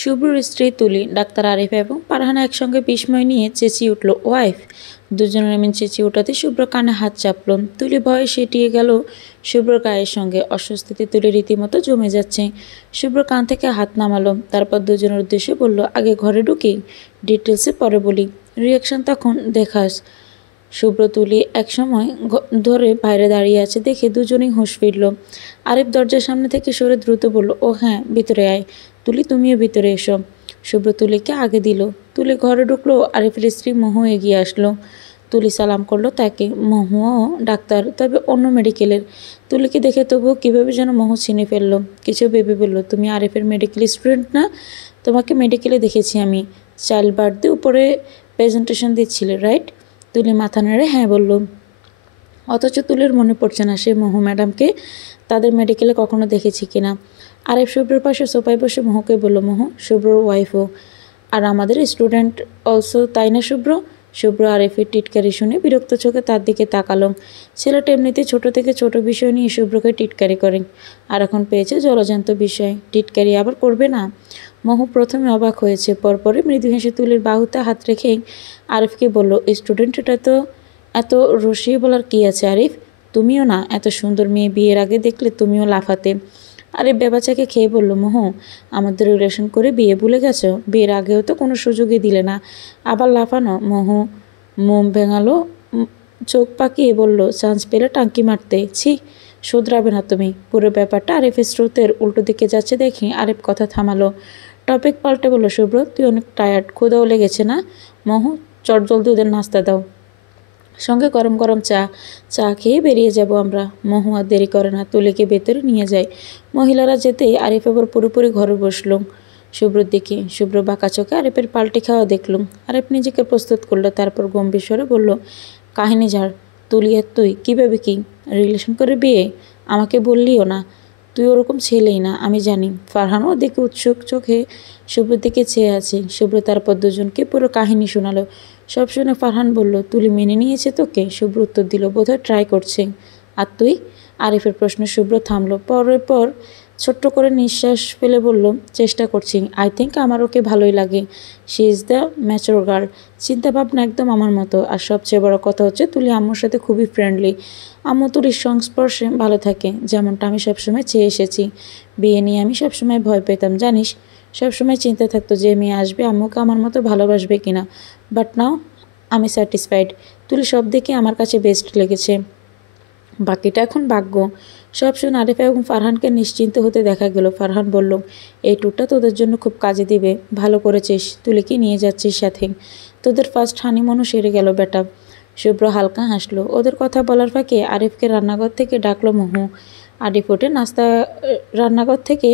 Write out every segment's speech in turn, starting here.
শুভ্রর স্ত্রী তুলি, ডাক্তার আরিফ এবং ফারহানা একসঙ্গে বিস্ময় নিয়ে চেঁচিয়ে উঠল, ওয়াইফ! দুজনের এমন চেঁচিয়ে ওঠাতে শুভ্র কানে হাত চাপল। তুলি ভয়ে সেটিয়ে গেল শুভ্রর গায়ের সঙ্গে। অস্বস্তিতে তুলি রীতিমতো জমে যাচ্ছে। শুভ্র কান থেকে হাত নামালো, তারপর দুজনের উদ্দেশ্যে বলল, আগে ঘরে ঢুকি, ডিটেলসে পরে বলি, রিয়াকশন তখন দেখাস। শুভ্র তুলি একসময় ধরে বাইরে দাঁড়িয়ে আছে দেখে দুজনেই হুঁশ ফিরল। আরিফ দরজার সামনে থেকে সরে দ্রুত বলল, ও হ্যাঁ, ভিতরে আয়। তুলি, তুমিও ভিতরে এসো। শুভ্র তুলিকে আগে দিল। তুলি ঘরে ঢুকলো। আরিফের স্ত্রী মহু এগিয়ে আসলো। তুলি সালাম করলো তাকে। মহুও ডাক্তার, তবে অন্য মেডিকেলের। তুলিকে দেখে তবুও কীভাবে যেন মহু চিনে ফেললো। কিছু ভেবে বলল, তুমি আরিফের মেডিকেল স্টুডেন্ট না? তোমাকে মেডিকেলে দেখেছি আমি। চাইল্ড বার্থডে উপরে প্রেজেন্টেশন দিচ্ছিলে, রাইট? তুলি মাথা নেড়ে হ্যাঁ বলল। অথচ তুলির মনে পড়ছে না সে মহু ম্যাডামকে তাদের মেডিকেলে কখনো দেখেছি কিনা। আরিফ শুভ্রের পাশে সোফায় বসে মহুকে বলল, মহু, শুভ্রর ওয়াইফও, আর আমাদের স্টুডেন্ট অলসো, তাই না শুভ্র? শুভ্র আরিফের টিটকারি শুনে বিরক্ত চোখে তার দিকে তাকালো। ছেলেটা এমনিতে ছোট থেকে ছোট বিষয় নিয়ে শুভ্রকে টিটকারি করে, আর এখন পেয়েছে জলজান্ত বিষয়, টিটকারি আবার করবে না? মহু প্রথমে অবাক হয়েছে, পরপরই মৃদু হেসে তুলির বাহুতে হাত রেখে আরিফকে বলল, স্টুডেন্ট, এটা তো এত রসিয়ে বলার কী আছে আরিফ? তুমিও না, এত সুন্দর মেয়ে বিয়ের আগে দেখলে তুমিও লাফাতে। আরিফ বেবাচাকে খেয়ে বলল, মহু, আমাদের রিলেশন করে বিয়ে ভুলে গেছো? বিয়ের আগেও তো কোনো সুযোগই দিলে না, আবার লাফানো? মহু মোম ভেঙালো, চোখ পাকিয়ে বলল, চান্স পেলে টাঙ্কি মারতে। ছি, শুধরাবে না তুমি? পুরো ব্যাপারটা আরিফের স্রোতের উল্টো দিকে যাচ্ছে দেখি আরিফ কথা থামালো। টপিক পাল্টে বলল, শুভ্র, তুই অনেক টায়ার্ড, ক্ষুধাও লেগেছে না? মহু, চট জলদি ওদের নাস্তা দাও, সঙ্গে গরম গরম চা। চা খেয়ে বেরিয়ে যাব আমরা। মহু আর দেরি করে না, তুলিকে ভেতরে নিয়ে যায়। মহিলারা যেতেই আরিফ এবার পুরোপুরি ঘরে বসল শুভ্রর দিকে। শুভ্র বাঁকা চোখে আরিফের পাল্টি খাওয়া দেখলুম। আরিফ নিজেকে প্রস্তুত করলো, তারপর গম্ভীর স্বরে বলল, কাহিনী ঝাড়। তুলি আর তুই কীভাবে কি রিলেশন করে বিয়ে? আমাকে বললিও না, তুই ওরকম ছেলেই না, আমি জানি। ফারহানও দেখে উৎসুক চোখে শুভ্রের দিকে চেয়ে আছে। শুভ্র তারপর দুজনকে পুরো কাহিনী শোনালো। সব শুনে ফারহান বলল, তুলি মেনে নিয়েছে তোকে? শুভ্র উত্তর দিল, বোধহয় ট্রাই করছে। আর তুই? আরিফের প্রশ্ন শুভ্র থামল, পরের পর ছোট্ট করে নিঃশ্বাস ফেলে বলল, চেষ্টা করছি। আই থিঙ্ক আমার ওকে ভালোই লাগে। She is the mature girl, চিন্তাভাবনা একদম আমার মতো। আর সবচেয়ে বড় কথা হচ্ছে, তুলি আম্মুর সাথে খুবই ফ্রেন্ডলি। আম্মু তুলির সংস্পর্শে ভালো থাকে, যেমনটা আমি সবসময় চেয়ে এসেছি। বিয়ে নিয়ে আমি সবসময় ভয় পেতাম, জানিস। সবসময় চিন্তা থাকতো যে মেয়ে আসবে আম্মুকে আমার মতো ভালোবাসবে কিনা। বাট নাও আমি স্যাটিসফাইড। তুলি সব দিকে আমার কাছে বেস্ট লেগেছে, বাকিটা এখন ভাগ্য। সব শুনে আরিফা এবং ফারহানকে নিশ্চিন্ত হতে দেখা গেল। ফারহান বলল, এই ট্যুরটা তোদের জন্য খুব কাজে দিবে, ভালো করেছিস। তুলিকে নিয়ে যাচ্ছিস সাথে, তোদের ফার্স্ট হানিমুনও সেরে গেল বেটা। শুভ্র হালকা হাসলো। ওদের কথা বলার ফাঁকে আরিফকে রান্নাঘর থেকে ডাকলো মহু। আরিফ উঠে রান্নাঘর থেকে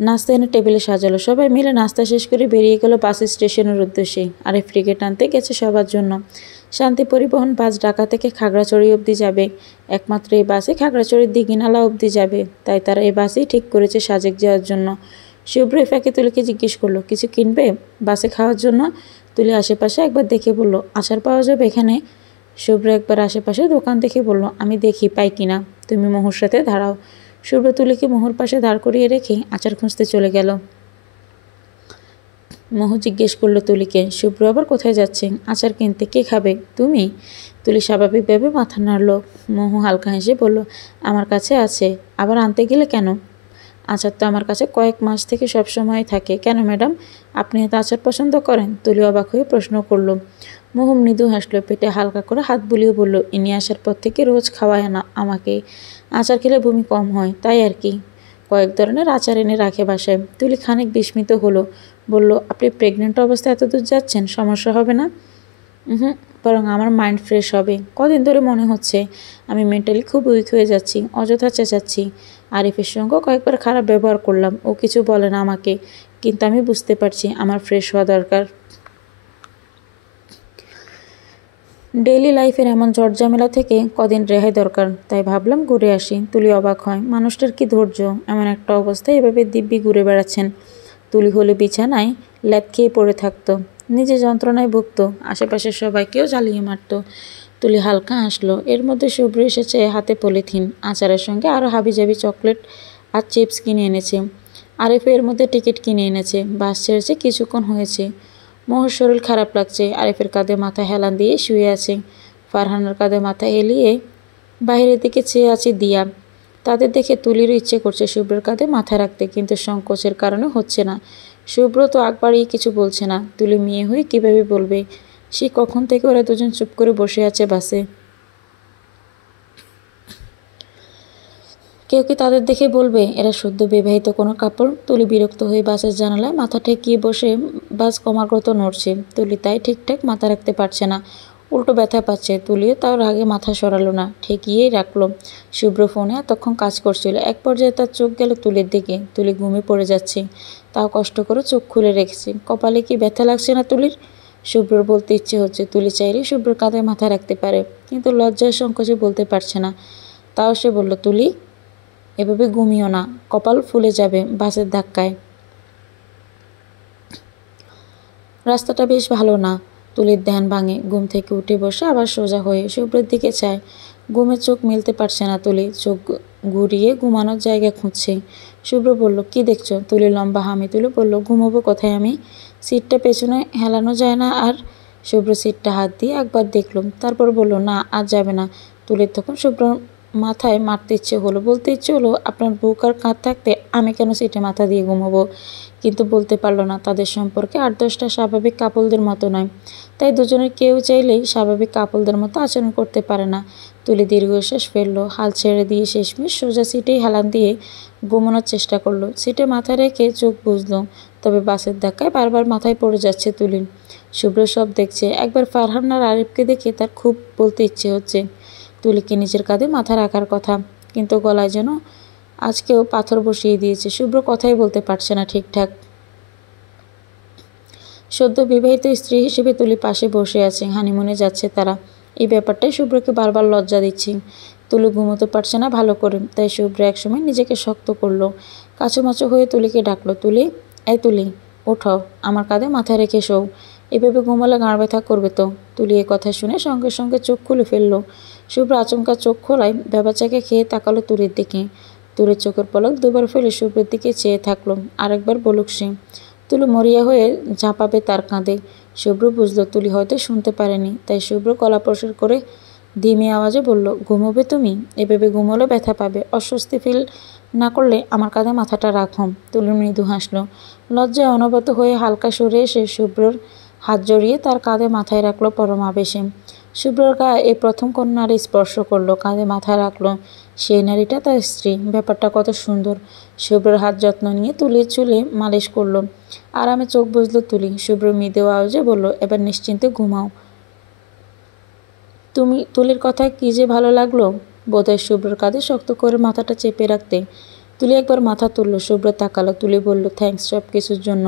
নাস্তা এনে টেবিলে সাজালো। সবাই মিলে নাস্তা শেষ করে বেরিয়ে গেল বাস স্টেশনের উদ্দেশ্যে। আরিফ টিকিট আনতে গেছে সবার জন্য। শান্তি পরিবহন বাস ঢাকা থেকে খাগড়াছড়ি অবধি যাবে। একমাত্র এই বাসে খাগড়াছড়ির দিঘিনালা অবধি যাবে, তাই তারা এই বাসেই ঠিক করেছে সাজেক যাওয়ার জন্য। শুভ্র ফাঁকে তুলিকে জিজ্ঞেস করলো, কিছু কিনবে বাসে খাওয়ার জন্য? তুলি আশেপাশে একবার দেখে বলল, আচার পাওয়া যাবে এখানে? শুভ্র একবার আশেপাশে দোকান দেখে বলল, আমি দেখি পাই কিনা, তুমি মহুর সাথে দাঁড়াও। শুভ্র তুলিকে মহুর পাশে দাঁড় করিয়ে রেখে আচার খুঁজতে চলে গেল। মহু জিজ্ঞেস করলো তুলিকে, শুভ্র আবার কোথায় যাচ্ছে? আচার কিনতে। কে খাবে? তুমি? তুলি স্বাভাবিকভাবে মাথা নাড়ল। মহু হালকা হেসে বলল, আমার কাছে আছে। আবার আনতে গেলে কেন? আচার তো আমার কাছে কয়েক মাস থেকে সব সময় থাকে। কেন ম্যাডাম, আপনি এত আচার পছন্দ করেন? তুলি অবাক হয়ে প্রশ্ন করল। মহু মৃদু হাসলো, পেটে হালকা করে হাত বুলিয়ে বলল, ইনি আসার পর থেকে রোজ খাওয়ায় না আমাকে। আচার খেলে বমি কম হয়, তাই আর কি। কয়েক ধরনের আচার এনে রাখে বাসায়। তুলি খানিক বিস্মিত হলো, বলল, আপনি প্রেগনেন্ট অবস্থায় এত দূর যাচ্ছেন, সমস্যা হবে না? হুম, বরং আমার মাইন্ড ফ্রেশ হবে। কদিন ধরে মনে হচ্ছে আমি মেন্টালি খুব উইক হয়ে যাচ্ছি, অযথা চেঁচাচ্ছি। আরিফের সঙ্গেও কয়েকবার খারাপ ব্যবহার করলাম, ও কিছু বলে না আমাকে, কিন্তু আমি বুঝতে পারছি আমার ফ্রেশ হওয়া দরকার। ডেইলি লাইফের এমন ঝড়ঝামেলা থেকে কদিন রেহাই দরকার, তাই ভাবলাম ঘুরে আসি। তুলি অবাক হয়, মানুষটার কি ধৈর্য, এমন একটা অবস্থায় এভাবে দিব্যি ঘুরে বেড়াচ্ছেন। তুলি হলে বিছানায় ল্যাদ খেয়ে পড়ে থাকতো, নিজে যন্ত্রণায় ভুগত, আশেপাশের সবাইকেও জ্বালিয়ে মারত। তুলি হালকা হাসলো। এর মধ্যে শুভ্র এসেছে, হাতে পলিথিন, আচারের সঙ্গে আরও হাবিজাবি চকলেট আর চিপস কিনে এনেছে। আরিফ এর মধ্যে টিকিট কিনে এনেছে, বাস ছেড়েছে, কিছুক্ষণ হয়েছে। মোহর শরীর খারাপ লাগছে, আরিফের কাঁধে মাথা হেলান দিয়ে শুয়ে আছে। ফারহানার কাঁধে মাথা এলিয়ে বাইরের দিকে চেয়ে আছে দিয়া। তাদের দেখে তুলিরও ইচ্ছে করছে শুভ্রের কাঁধে মাথা রাখতে, কিন্তু সংকোচের কারণে হচ্ছে না। শুভ্র তো আগ বাড়িয়ে কিছু বলছে না। তুলি মেয়ে হয়ে কীভাবে বলবে? সে কখন থেকে ওরা দুজন চুপ করে বসে আছে বাসে। কেউ কি তাদের দেখে বলবে এরা সদ্য বিবাহিত কোনো কাপড়? তুলি বিরক্ত হয়ে বাসের জানালায় মাথা ঠেকিয়ে বসে বাস ক্রমাগত নড়ছে। তুলি তাই ঠিকঠাক মাথা রাখতে পারছে না, উল্টো ব্যথা পাচ্ছে। তুলিও তার আগে মাথা সরালো না, ঠেকিয়েই রাখলো। শুভ্র ফোনে এতক্ষণ কাজ করছিল। এক পর্যায়ে তার চোখ গেল তুলির দিকে। তুলি ঘুমিয়ে পড়ে যাচ্ছে, তাও কষ্ট করে চোখ খুলে রেখেছে। কপালে কি ব্যথা লাগছে না তুলির? শুভ্রর বলতে ইচ্ছে হচ্ছে, তুলি চাইলে শুভ্রর কাঁধে মাথা রাখতে পারে, কিন্তু লজ্জার সংকোচে বলতে পারছে না। তাও সে বলল, তুলি এভাবে ঘুমিও না, কপাল ফুলে যাবে বাসের ধাক্কায়। রাস্তাটা বেশ ভালো না। তুলির ধ্যান ভাঙে, ঘুম থেকে উঠে বসে আবার সোজা হয়ে শুভ্রের দিকে চায়। ঘুমে চোখ মেলতে পারছে না তুলি, চোখ ঘুরিয়ে ঘুমানোর জায়গা খুঁজছে। শুভ্র বলল, কি দেখছো? তুলি লম্বা হামি তুলে বলল, ঘুমোবো কোথায় আমি? সিটটা পেছনে হেলানো যায় না আর? শুভ্র সিটটা হাত দিয়ে একবার দেখলাম, তারপর বলল, না আজ যাবে না। তুলির তখন শুভ্র মাথায় মারতে ইচ্ছে হলো, বলতে ইচ্ছে হলো, আপনার বুক আর কাঁধ থাকতে আমি কেন সিটে মাথা দিয়ে ঘুমাবো? কিন্তু বলতে পারলো না। তাদের সম্পর্কে 8-10টা স্বাভাবিক কাপলদের মতো নয়, তাই দুজনের কেউ চাইলেই স্বাভাবিক কাপলদের মতো আচরণ করতে পারে না। তুলি দীর্ঘশ্বাস ফেললো, হাল ছেড়ে দিয়ে শেষমেশ সোজা সিটেই হেলান দিয়ে ঘুমানোর চেষ্টা করলো। সিটে মাথা রেখে চোখ বুজলো, তবে বাসের ধাক্কায় বারবার মাথায় পড়ে যাচ্ছে তুলির। শুভ্র সব দেখছে। একবার ফারহান আর আরিফকে দেখে তার খুব বলতে ইচ্ছে হচ্ছে তুলিকে নিজের কাঁধে মাথা রাখার কথা, কিন্তু গলায় যেন আজকেও পাথর বসিয়ে দিয়েছে। শুভ্র কথাই বলতে পারছে না ঠিকঠাক। সদ্য বিবাহিত স্ত্রী হিসেবে তুলি পাশে বসে আছে, হানিমুনে যাচ্ছে তারা। এই ব্যাপারটাই শুভ্রকে বারবার লজ্জা দিচ্ছে। তুলি ঘুমোতে পারছে না ভালো করে, তাই শুভ্র একসময় নিজেকে শক্ত করলো। কাছুমাছু হয়ে তুলিকে ডাকলো, তুলি, এই তুলি, ওঠাও, আমার কাঁধে মাথা রেখে শোও। এভাবে ঘুমালে গাঁড় ব্যথা করবে তো। তুলি এ কথা শুনে সঙ্গে সঙ্গে চোখ খুলে ফেললো। শুভ্র আচমকা চোখ খোলায় ভেবাচাকে খেয়ে তাকালো তুলির দিকে। তুলির চোখের পলক দুবার ফেলে শুভ্রের দিকে চেয়ে থাকলো। আরেকবার বলুক সে। তুলি মরিয়া হয়ে ঝাঁপাবে তার কাঁধে। শুভ্র বুঝলো তুলি হয়তো শুনতে পারেনি, তাই শুভ্র গলা প্রসার করে ধিমে আওয়াজে বলল, ঘুমোবে তুমি? এভাবে ঘুমোলে ব্যথা পাবে। অস্বস্তি ফিল না করলে আমার কাঁধে মাথাটা রাখো। তুলি মৃদু হাসল। লজ্জায় অনবত হয়ে হালকা সরে এসে শুভ্রর হাত জড়িয়ে তার কাঁধে মাথায় রাখলো পরম আবেশে। শুভ্রর গায়ে এই প্রথম কোন নারী স্পর্শ করলো, কাঁধে মাথা রাখলো। সেই নারীটা তার স্ত্রী। ব্যাপারটা কত সুন্দর। শুভ্রর হাত যত্ন নিয়ে তুলির চুলে মালিশ করলো। আরামে চোখ বুজলো তুলি। শুভ্র মৃদু আওয়াজে বলল, এবার নিশ্চিন্তে ঘুমাও। তুলির কথা কি যে ভালো লাগলো। বোধহয় শুভ্রর কাঁধে শক্ত করে মাথাটা চেপে রাখতে। তুলি একবার মাথা তুললো, শুভ্র তাকালো। তুলি বলল, থ্যাঙ্কস সব কিছুর জন্য।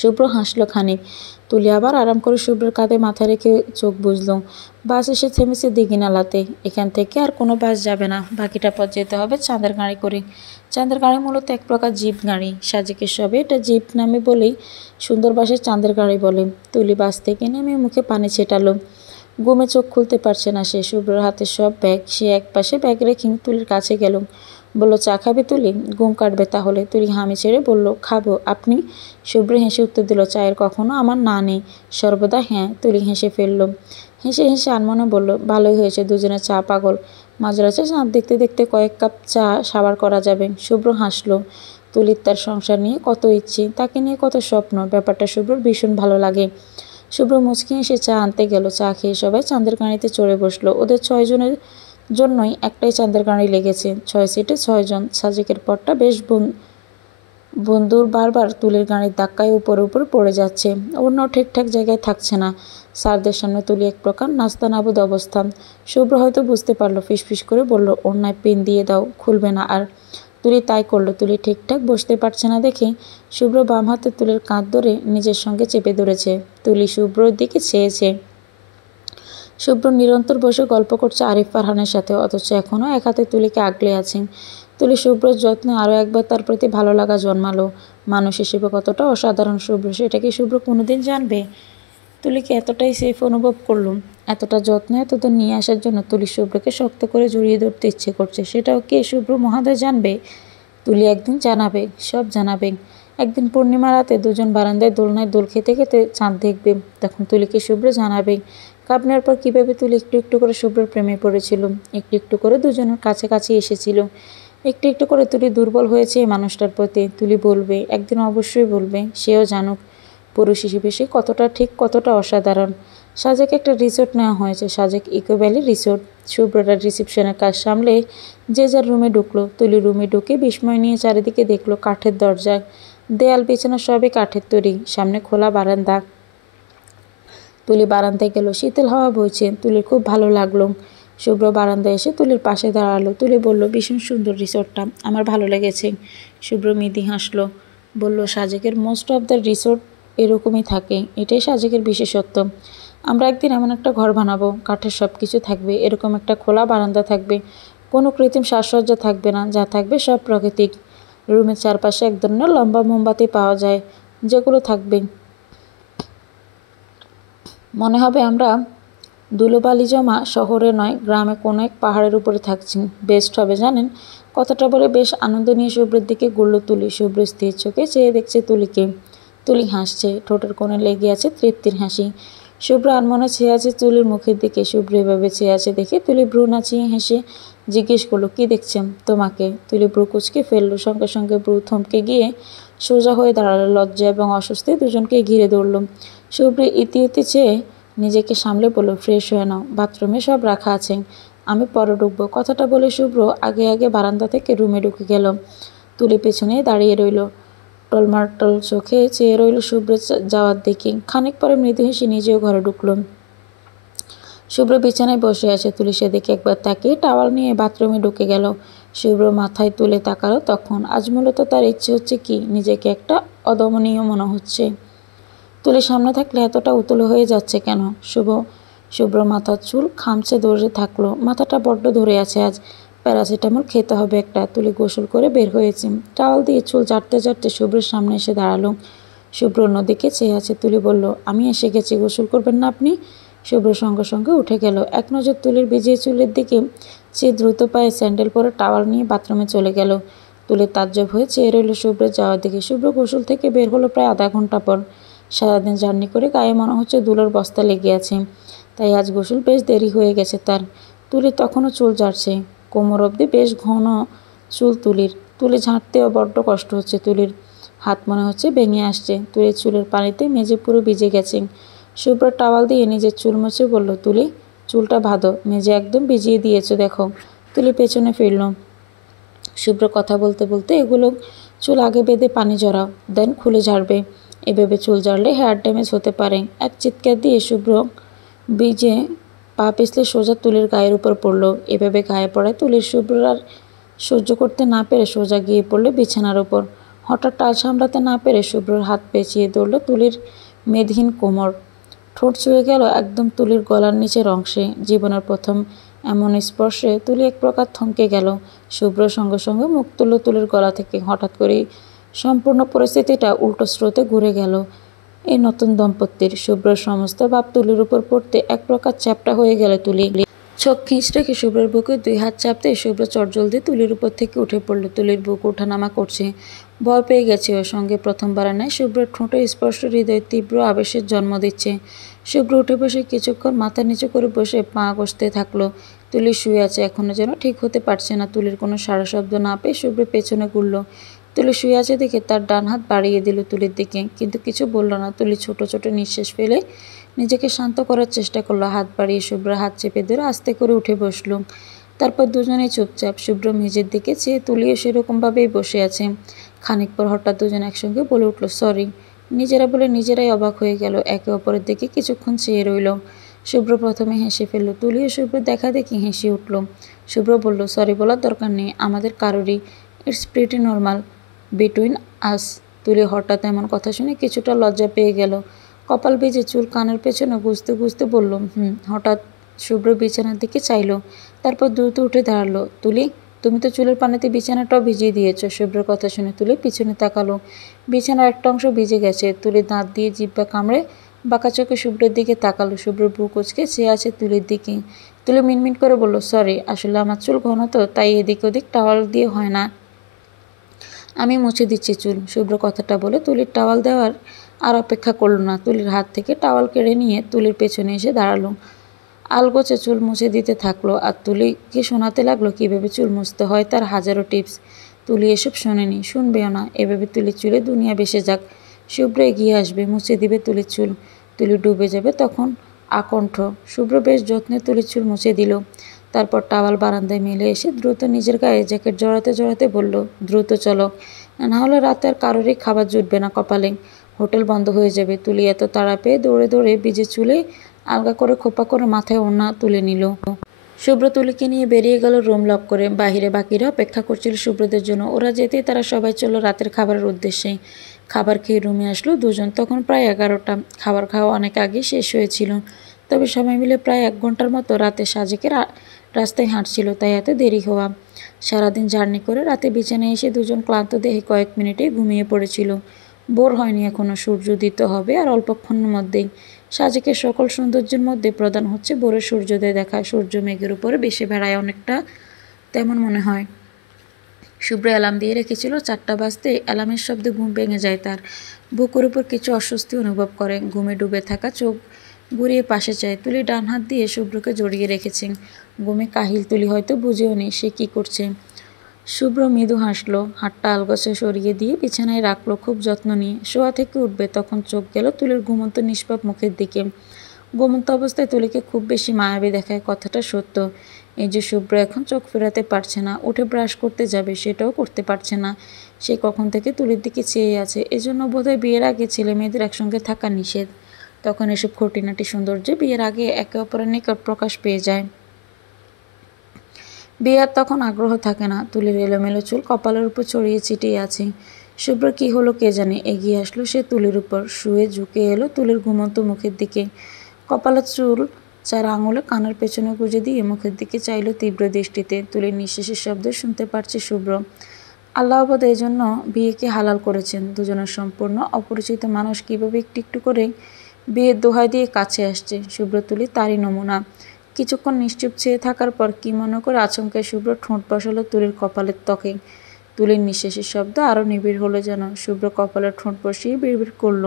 শুভ্র হাসলো খানিক। তুলি আবার আরাম করে শুভ্রের কাঁধে মাথা রেখে চোখ বুজলো। বাস এসে থেমেছে দিঘিনালাতে। এখান থেকে আর কোনো বাস যাবে না, বাকিটা পথ যেতে হবে চাঁদের গাড়ি করে। চাঁদের গাড়ি মূলত এক প্রকার জিপ গাড়ি। সাজেকের সবে এটা জিপ নামে বলেই সুন্দর বাসে চাঁদের গাড়ি বলে। তুলি বাস থেকে নেমে মুখে পানি ছেটালো। ঘুমে চোখ খুলতে পারছে না সে। শুভ্রর হাতে সব ব্যাগ। সে এক পাশে ব্যাগ রেখে তুলির কাছে গেল। বলল, চা খাবে তুলি? ঘুম কাটবে তাহলে। তুলি হামি ছেড়ে বলল, খাবো। আপনি? শুভ্র হেসে উত্তর দিল, চায়ের কখনো আমার না নেই, সর্বদা হ্যাঁ। তুলি হেসে ফেলল। হেসে হেসে আনমনে বলল, ভালোই হয়েছে, দুজনে চা পাগল। মাঝরাতে চাঁদ দেখতে দেখতে কয়েক কাপ চা সাবার করা যাবে। শুভ্র হাসলো। তুলির তার সংসার নিয়ে কত ইচ্ছে, তাকে নিয়ে কত স্বপ্ন। ব্যাপারটা শুভ্রর ভীষণ ভালো লাগে। শুভ্র মুচকি এসে চা আনতে গেল। চা খেয়ে সবাই চাঁদের গাড়িতে চড়ে বসলো। ওদের 6 জনের জন্যই একটাই চাঁদের গাড়ি লেগেছে। 6 সিটে 6 জন। সাজেকের পথটা বেশ বন্ধুর বারবার তুলির গাড়ির ধাক্কায় উপরে উপরে পড়ে যাচ্ছে। ওড়নাও ঠিকঠাক জায়গায় থাকছে না। স্যারদের সামনে তুলি এক প্রকার নাস্তানাবুদ অবস্থান। শুভ্র হয়তো বুঝতে পারলো, ফিসফিস করে বলল, ওড়নায় পিন দিয়ে দাও, খুলবে না আর। তুলি তাই করলো। তুলি ঠিকঠাক বসতে পারছে না দেখে শুভ্র বাম হাতে তুলির কাঁধ ধরে নিজের সঙ্গে চেপে ধরেছে। তুলি শুভ্রর দিকে চেয়েছে। শুভ্র নিরন্তর বসে গল্প করছে আরিফ ফারহানের সাথে, অথচ এখনও এক হাতে তুলিকে আগলে আছে। তুলি শুভ্রর যত্নে আরও একবার তার প্রতি ভালো লাগা জন্মালো। মানুষ হিসেবে কতটা অসাধারণ শুভ্র, সেটা কি শুভ্র কোনোদিন জানবে? তুলিকে এতটাই সেফ অনুভব করলুম। এতটা যত্ন এতদূর নিয়ে আসার জন্য তুলি শুভ্রকে শক্ত করে জড়িয়ে ধরতে ইচ্ছে করছে। সেটাও কে শুভ্র মহাদয় জানবে? তুলি একদিন জানাবে, সব জানাবে। একদিন পূর্ণিমা রাতে দুজন বারান্দায় দোলনায় দোল খেতে খেতে চাঁদ দেখবে, তখন তুলিকে শুভ্র জানাবে। কাবনার পর কীভাবে তুলি একটু একটু করে শুভ্রর প্রেমে পড়েছিল, একটু একটু করে দুজনের কাছাকাছি এসেছিল। একটু একটু করে তুলি দুর্বল হয়েছে এই মানুষটার প্রতি। তুলি বলবে, একদিন অবশ্যই বলবে, সেও জানুক পুরুষ হিসেবে সে কতটা ঠিক, কতটা অসাধারণ। সাজেক একটা রিসোর্ট নেওয়া হয়েছে, সাজেক ইকো ভ্যালি রিসোর্ট। শুভ্ররা রিসেপশনের কাজ সামলে যে যার রুমে ঢুকলো। তুলি রুমে ঢুকে বিস্ময় নিয়ে চারিদিকে দেখলো। কাঠের দরজা, দেয়াল, বিছানা সবই কাঠের তৈরি, সামনে খোলা বারান্দা। তুলি বারান্দায় গেল, শীতল হাওয়া বইছে, তুলির খুব ভালো লাগলো। শুভ্র বারান্দায় এসে তুলির পাশে দাঁড়ালো। তুলি বলল, ভীষণ সুন্দর রিসোর্টটা, আমার ভালো লেগেছে। শুভ্র মৃদু হাসলো, বলল, সাজেকের মোস্ট অফ দ্য রিসোর্ট এরকমই থাকে, এটাই সাজেকের বিশেষত্ব। আমরা একদিন এমন একটা ঘর বানাবো, কাঠের সব কিছু থাকবে, এরকম একটা খোলা বারান্দা থাকবে, কোনো কৃত্রিম সাজসজ্জা থাকবে না, যা থাকবে সব প্রাকৃতিক। রুমের চারপাশে এক ধরনের লম্বা মোমবাতি পাওয়া যায়, যেগুলো থাকবে, মনে হবে আমরা ধুলোবালি জমা শহরে নয়, গ্রামে কোনো এক পাহাড়ের উপরে থাকছি। বেস্ট হবে জানেন। কথাটা বলে বেশ আনন্দ নিয়ে শুভ্রের দিকে ঘুরল তুলি। শুভ্র স্থির চোখে চেয়ে দেখছে তুলিকে। তুলি হাসছে, ঠোঁটের কোণে লেগে আছে তৃপ্তির হাসি। শুভ্র আনমনে চেয়ে আছে তুলির মুখের দিকে। শুভ্র এভাবে চেয়ে আছে দেখে তুলি ভ্রু নাচিয়ে হেসে জিজ্ঞেস করলো, কি দেখছেন? তোমাকে। তুলি ভ্রু কুচকে ফেললো, সঙ্গে সঙ্গে ভ্রু থমকে গিয়ে সোজা হয়ে দাঁড়ালো। লজ্জা এবং অস্বস্তি দুজনকে ঘিরে ধরল। শুভ্র ইতি চেয়ে নিজেকে সামলে বলল, ফ্রেশ হয়ে নাও, বাথরুমে সব রাখা আছে, আমি পরে ঢুকবো। কথাটা বলে শুভ্র আগে আগে বারান্দা থেকে রুমে ঢুকে গেল। তুলি পেছনে দাঁড়িয়ে রইল, টলমাটল চোখে চেয়ে রইল শুভ্র যাওয়ার দিকে। খানিক পরে মৃদু হেসে নিজেও ঘরে ঢুকল। শুভ্র বিছানায় বসে আছে, তুলি সেদিকে একবার তাকিয়ে টাওয়াল নিয়ে বাথরুমে ঢুকে গেল। শুভ্র মাথায় তুলে তাকালো। তখন আজ মূলত তার ইচ্ছে হচ্ছে কি, নিজেকে একটা অদমনীয় মনে হচ্ছে। তুলি সামনে থাকলে এতটা উতলো হয়ে যাচ্ছে কেন? শুভ্র মাথার চুল খামচে ধরে থাকলো। মাথাটা বড্ড ধরে আছে আজ, প্যারাসিটামল খেতে হবে একটা। তুলি গোসল করে বের হয়েছে, টাওয়াল দিয়ে চুল চাটতে চাটতে শুভ্রের সামনে এসে দাঁড়ালো। শুভ্র অন্যদিকে চেয়ে আছে। তুলি বলল, আমি এসে গেছি, গোসল করবেন না আপনি? শুভ্র সঙ্গে সঙ্গে উঠে গেল। এক নজর তুলির ভিজিয়ে চুলের দিকে চেয়ে দ্রুত পায়ে স্যান্ডেল পরে টাওয়াল নিয়ে বাথরুমে চলে গেল। তুলি তাজ্জব হয়ে চেয়ে রইল শুভ্রের যাওয়ার দিকে। শুভ্র গোসল থেকে বের হলো প্রায় আধা ঘন্টা পর। সারাদিন জার্নি করে গায়ে মনে হচ্ছে ধুলোর বস্তা লেগে আছে, তাই আজ গোসল বেশ দেরি হয়ে গেছে তার। তুলি তখনও চুল ঝাড়ছে, কোমর অবধি বেশ ঘন চুল তুলির। তুলি ঝাঁটতেও বড্ড কষ্ট হচ্ছে তুলির, হাত মনে হচ্ছে ভেঙে আসছে। তুলির চুলের পানিতে মেজে পুরো ভিজে গেছে। শুভ্র টাওয়াল দিয়ে নিজের চুল মুছে বলল, তুলি, চুলটা ভাদো, মেজে একদম ভিজিয়ে দিয়েছো দেখো। তুলি পেছনে ফিরল। শুভ্র কথা বলতে বলতে, এগুলো চুল আগে বেঁধে পানি জড়াও, দেন খুলে ঝাড়বে, এভাবে চুল ঝাড়লে হেয়ার ড্যামেজ হতে পারে। এক চিৎকার দিয়ে শুভ্র ভিজে পা পিছলে সোজা তুলির গায়ের উপর পড়ল। এভাবে গায়ে পড়ায় তুলির শুভ্র আর সহ্য করতে না পেরে সোজা গিয়ে পড়ল বিছানার ওপর। হঠাৎ টাল সামলাতে না পেরে শুভ্রর হাত পেঁচিয়ে ধরল তুলির মেদহীন কোমর। ঠোঁট ছুঁয়ে গেল একদম তুলির গলার নিচের অংশে। জীবনের প্রথম এমন স্পর্শে তুলি এক প্রকার থমকে গেল। শুভ্র সঙ্গে সঙ্গে মুখ তুলল তুলির গলা থেকে। হঠাৎ করেই সম্পূর্ণ পরিস্থিতিটা উল্টো স্রোতে ঘুরে গেল এই নতুন দম্পতির। শুভ্রর সমস্ত ভাব তুলির উপর পড়তে এক প্রকার চ্যাপ্টা হয়ে গেল তুলি। চোখ খিঁচ রেখে শুভ্রের বুকে দুই হাত চাপতে শুভ্র চটজলদি তুলির উপর থেকে উঠে পড়ল। তুলির বুক ওঠানামা করছে, ভয় পেয়ে গেছে ওর। সঙ্গে প্রথমবার নয়, শুভ্রের ঠোঁটে স্পর্শ হৃদয়ে তীব্র আবেশের জন্ম দিচ্ছে। শুভ্র উঠে বসে কিছুক্ষণ মাথা নিচু করে বসে পা কষতে থাকলো। তুলি শুয়ে আছে, এখনও যেন ঠিক হতে পারছে না। তুলির কোনো সাড়া শব্দ না পেয়ে শুভ্র পেছনে ঘুরল। তুলি শুয়ে আছে দেখে তার ডান হাত বাড়িয়ে দিল তুলির দিকে, কিন্তু কিছু বলল না। তুলি ছোট ছোট নিঃশ্বাস ফেলে নিজেকে শান্ত করার চেষ্টা করলো। হাত বাড়িয়ে শুভ্র হাত চেপে ধরে আস্তে করে উঠে বসলো। তারপর দুজনেই চুপচাপ। শুভ্র মেঝের দিকে চেয়ে, তুলিও সেরকমভাবেই বসে আছে। খানিক পর হঠাৎ দুজন একসঙ্গে বলে উঠল, সরি। নিজেরা বলে নিজেরাই অবাক হয়ে গেল। একে অপরের দিকে কিছুক্ষণ চেয়ে রইল। শুভ্র প্রথমে হেসে ফেলল, তুলিও শুভ্র দেখা দেখি হেসে উঠল। শুভ্র বলল, সরি বলার দরকার নেই আমাদের কারোরই, it's pretty normal between us. তুলি হঠাৎ এমন কথা শুনে কিছুটা লজ্জা পেয়ে গেল। কপাল ভিজে চুল কানের পেছনে গুজতে গুজতে বলল, হঠাৎ শুভ্র বিছানার দিকে চাইল, তারপর দ্রুত উঠে দাঁড়ালো। তুলি, তুমি তো চুলের পানিতে বিছানাটাও ভিজিয়ে দিয়েছো। শুভ্রের কথা শুনে তুলি পিছনে তাকালো। বিছানার একটা অংশ ভিজে গেছে। তুলি দাঁত দিয়ে জিহ্বা কামড়ে বাঁকা চোখে শুভ্রের দিকে তাকালো। শুভ্র বুক কুঁচকে চেয়ে আছে তুলির দিকে। তুলি মিনমিন করে বলল, সরি, আসলে আমার চুল ঘন তো, তাই এদিক ওদিক টাওয়াল দিয়ে হয় না। আমি মুছে দিচ্ছি চুল। শুভ্র কথাটা বলে তুলির টাওয়াল দেওয়ার আর অপেক্ষা করল না। তুলির হাত থেকে টাওয়াল কেড়ে নিয়ে তুলির পেছনে এসে দাঁড়ালো। আলগোছে চুল মুছে দিতে থাকলো আর তুলিকে শোনাতে লাগলো কীভাবে চুল মুছতে হয়, তার হাজারো টিপস। তুলি এসব শোনেনি, শুনবেও না। এভাবে তুলির চুলে দুনিয়া বেসে যাক। শুভ্র এগিয়ে আসবে, মুছে দিবে তুলির চুল। তুলি ডুবে যাবে তখন আকণ্ঠ। শুভ্র বেশ যত্নে তুলির চুল মুছে দিল। তারপর টাওয়াল বারান্দায় মেলে এসে দ্রুত নিজের গায়ে জ্যাকেট জড়াতে জড়াতে বলল, দ্রুত চলো, না হলে রাতে আর কারোরই খাবার জুটবে না কপালে। হোটেল বন্ধ হয়ে যাবে। তুলি এত তাড়া পেয়ে দৌড়ে দৌড়ে ভিজে চুলে আলগা করে খোপা করে মাথায় ওড়না তুলে নিল। শুভ্র তুলিকে নিয়ে বেরিয়ে গেল রুম লক করে। বাহিরে বাকিরা অপেক্ষা করছিল শুভ্রদের জন্য। ওরা যেতেই তারা সবাই চলল রাতের খাবারের উদ্দেশ্যে। খাবার খেয়ে রুমে আসলো দুজন। তখন প্রায় 11টা। খাবার খাওয়া অনেক আগে শেষ হয়েছিল। তবে সবাই মিলে প্রায় 1 ঘন্টার মতো রাতে সাজেকের রাস্তায় হাঁটছিল, তাই এত দেরি হওয়া। সারাদিন জার্নি করে রাতে বিছানায় এসে দুজন ক্লান্ত দেহে কয়েক মিনিটেই ঘুমিয়ে পড়েছিল। বোর হয়নি এখনো। সূর্য উদিত হবে আর অল্পক্ষণের মধ্যেই। সাজেকের সকল সৌন্দর্যের মধ্যে প্রধান হচ্ছে ভোরের সূর্যোদয় দেখা। সূর্য মেঘের উপরে বেশি বেড়ায় অনেকটা, তেমন মনে হয়। শুভ্র অ্যালার্ম দিয়ে রেখেছিল 4টা বাজতে। অ্যালার্মের শব্দে ঘুম ভেঙে যায় তার। বুকের উপর কিছু অস্বস্তি অনুভব করে। ঘুমে ডুবে থাকা চোখ ঘুরিয়ে পাশে চায়। তুলি ডান হাত দিয়ে শুভ্রকে জড়িয়ে রেখেছে। ঘুমে কাহিল তুলি হয়তো বুঝেও নি সে কী করছে। শুভ্র মৃদু হাসলো, হাতটা আলগোছে সরিয়ে দিয়ে বিছানায় রাখলো খুব যত্ন নিয়ে। শোয়া থেকে উঠবে তখন চোখ গেল তুলির ঘুমন্ত নিষ্পাপ মুখের দিকে। ঘুমন্ত অবস্থায় তুলিকে খুব বেশি মায়াবী দেখায়, কথাটা সত্য। এই যে শুভ্র এখন চোখ ফেরাতে পারছে না, উঠে ব্রাশ করতে যাবে সেটাও করতে পারছে না। সে কখন থেকে তুলির দিকে চেয়ে আছে। এজন্য বোধহয় বিয়ের আগে ছেলে মেয়েদের একসঙ্গে থাকা নিষেধ। তখন এসব খুঁটিনাটি সৌন্দর্যে বিয়ের আগে একে অপরের নিকট প্রকাশ পেয়ে যায়। বিয়ার তখন আগ্রহ থাকে না। তুলির এলোমেলো চুল কপালের উপর ছড়িয়ে ছিটিয়ে আছে। শুভ্র কী হলো কে জানে। এগিয়ে আসলো সে তুলির উপর, শুয়ে ঝুঁকে এলো তুলির ঘুমন্ত মুখের দিকে। কপালের চুল 4 আঙুলে কানের পেছনে গুঁজে দিয়ে মুখের দিকে চাইল তীব্র দৃষ্টিতে। তুলির নিঃশ্বাসের শব্দ শুনতে পারছে শুভ্র। আল্লাহবাদ এই জন্য বিয়েকে হালাল করেছেন। দুজনের সম্পূর্ণ অপরিচিত মানুষ কীভাবে একটু একটু করে বিয়ের দোহাই দিয়ে কাছে আসছে। শুভ্র তুলি তারই নমুনা। কিছুক্ষণ নিশ্চুপ চেয়ে থাকার পর কি মনে করে আচমকায় শুভ্র ঠোঁট বসালো তুলির কপালের ত্বকে। তুলির নিঃশ্বাসের শব্দ আরও নিবিড় হলো যেন। শুভ্র কপালের ঠোঁট বসিয়ে বিড়বিড় করল,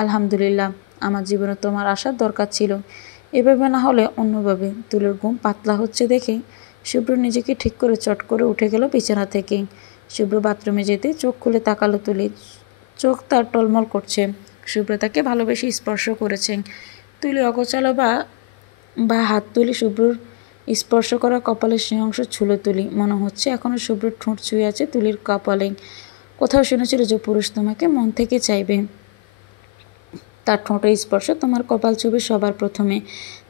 আলহামদুলিল্লাহ, আমার জীবনে তোমার আসার দরকার ছিল। এভাবে না হলে অন্যভাবে। তুলির ঘুম পাতলা হচ্ছে দেখে শুভ্র নিজেকে ঠিক করে চট করে উঠে গেল বিছানা থেকে। শুভ্র বাথরুমে যেতে চোখ খুলে তাকালো তুলি। চোখ তার টলমল করছে। শুভ্র তাকে ভালোবেসে স্পর্শ করেছে। তুলি অগোছালো বা হাত তুলি শুভ্রর স্পর্শ করা কপালের সে অংশ ছুলো তুলি। মনে হচ্ছে এখনও শুভ্রর ঠোঁট ছুঁয়ে আছে তুলির কপালে। কোথাও শুনেছিল যে পুরুষ তোমাকে মন থেকে চাইবে, তার ঠোঁটের স্পর্শ তোমার কপাল ছুবে সবার প্রথমে।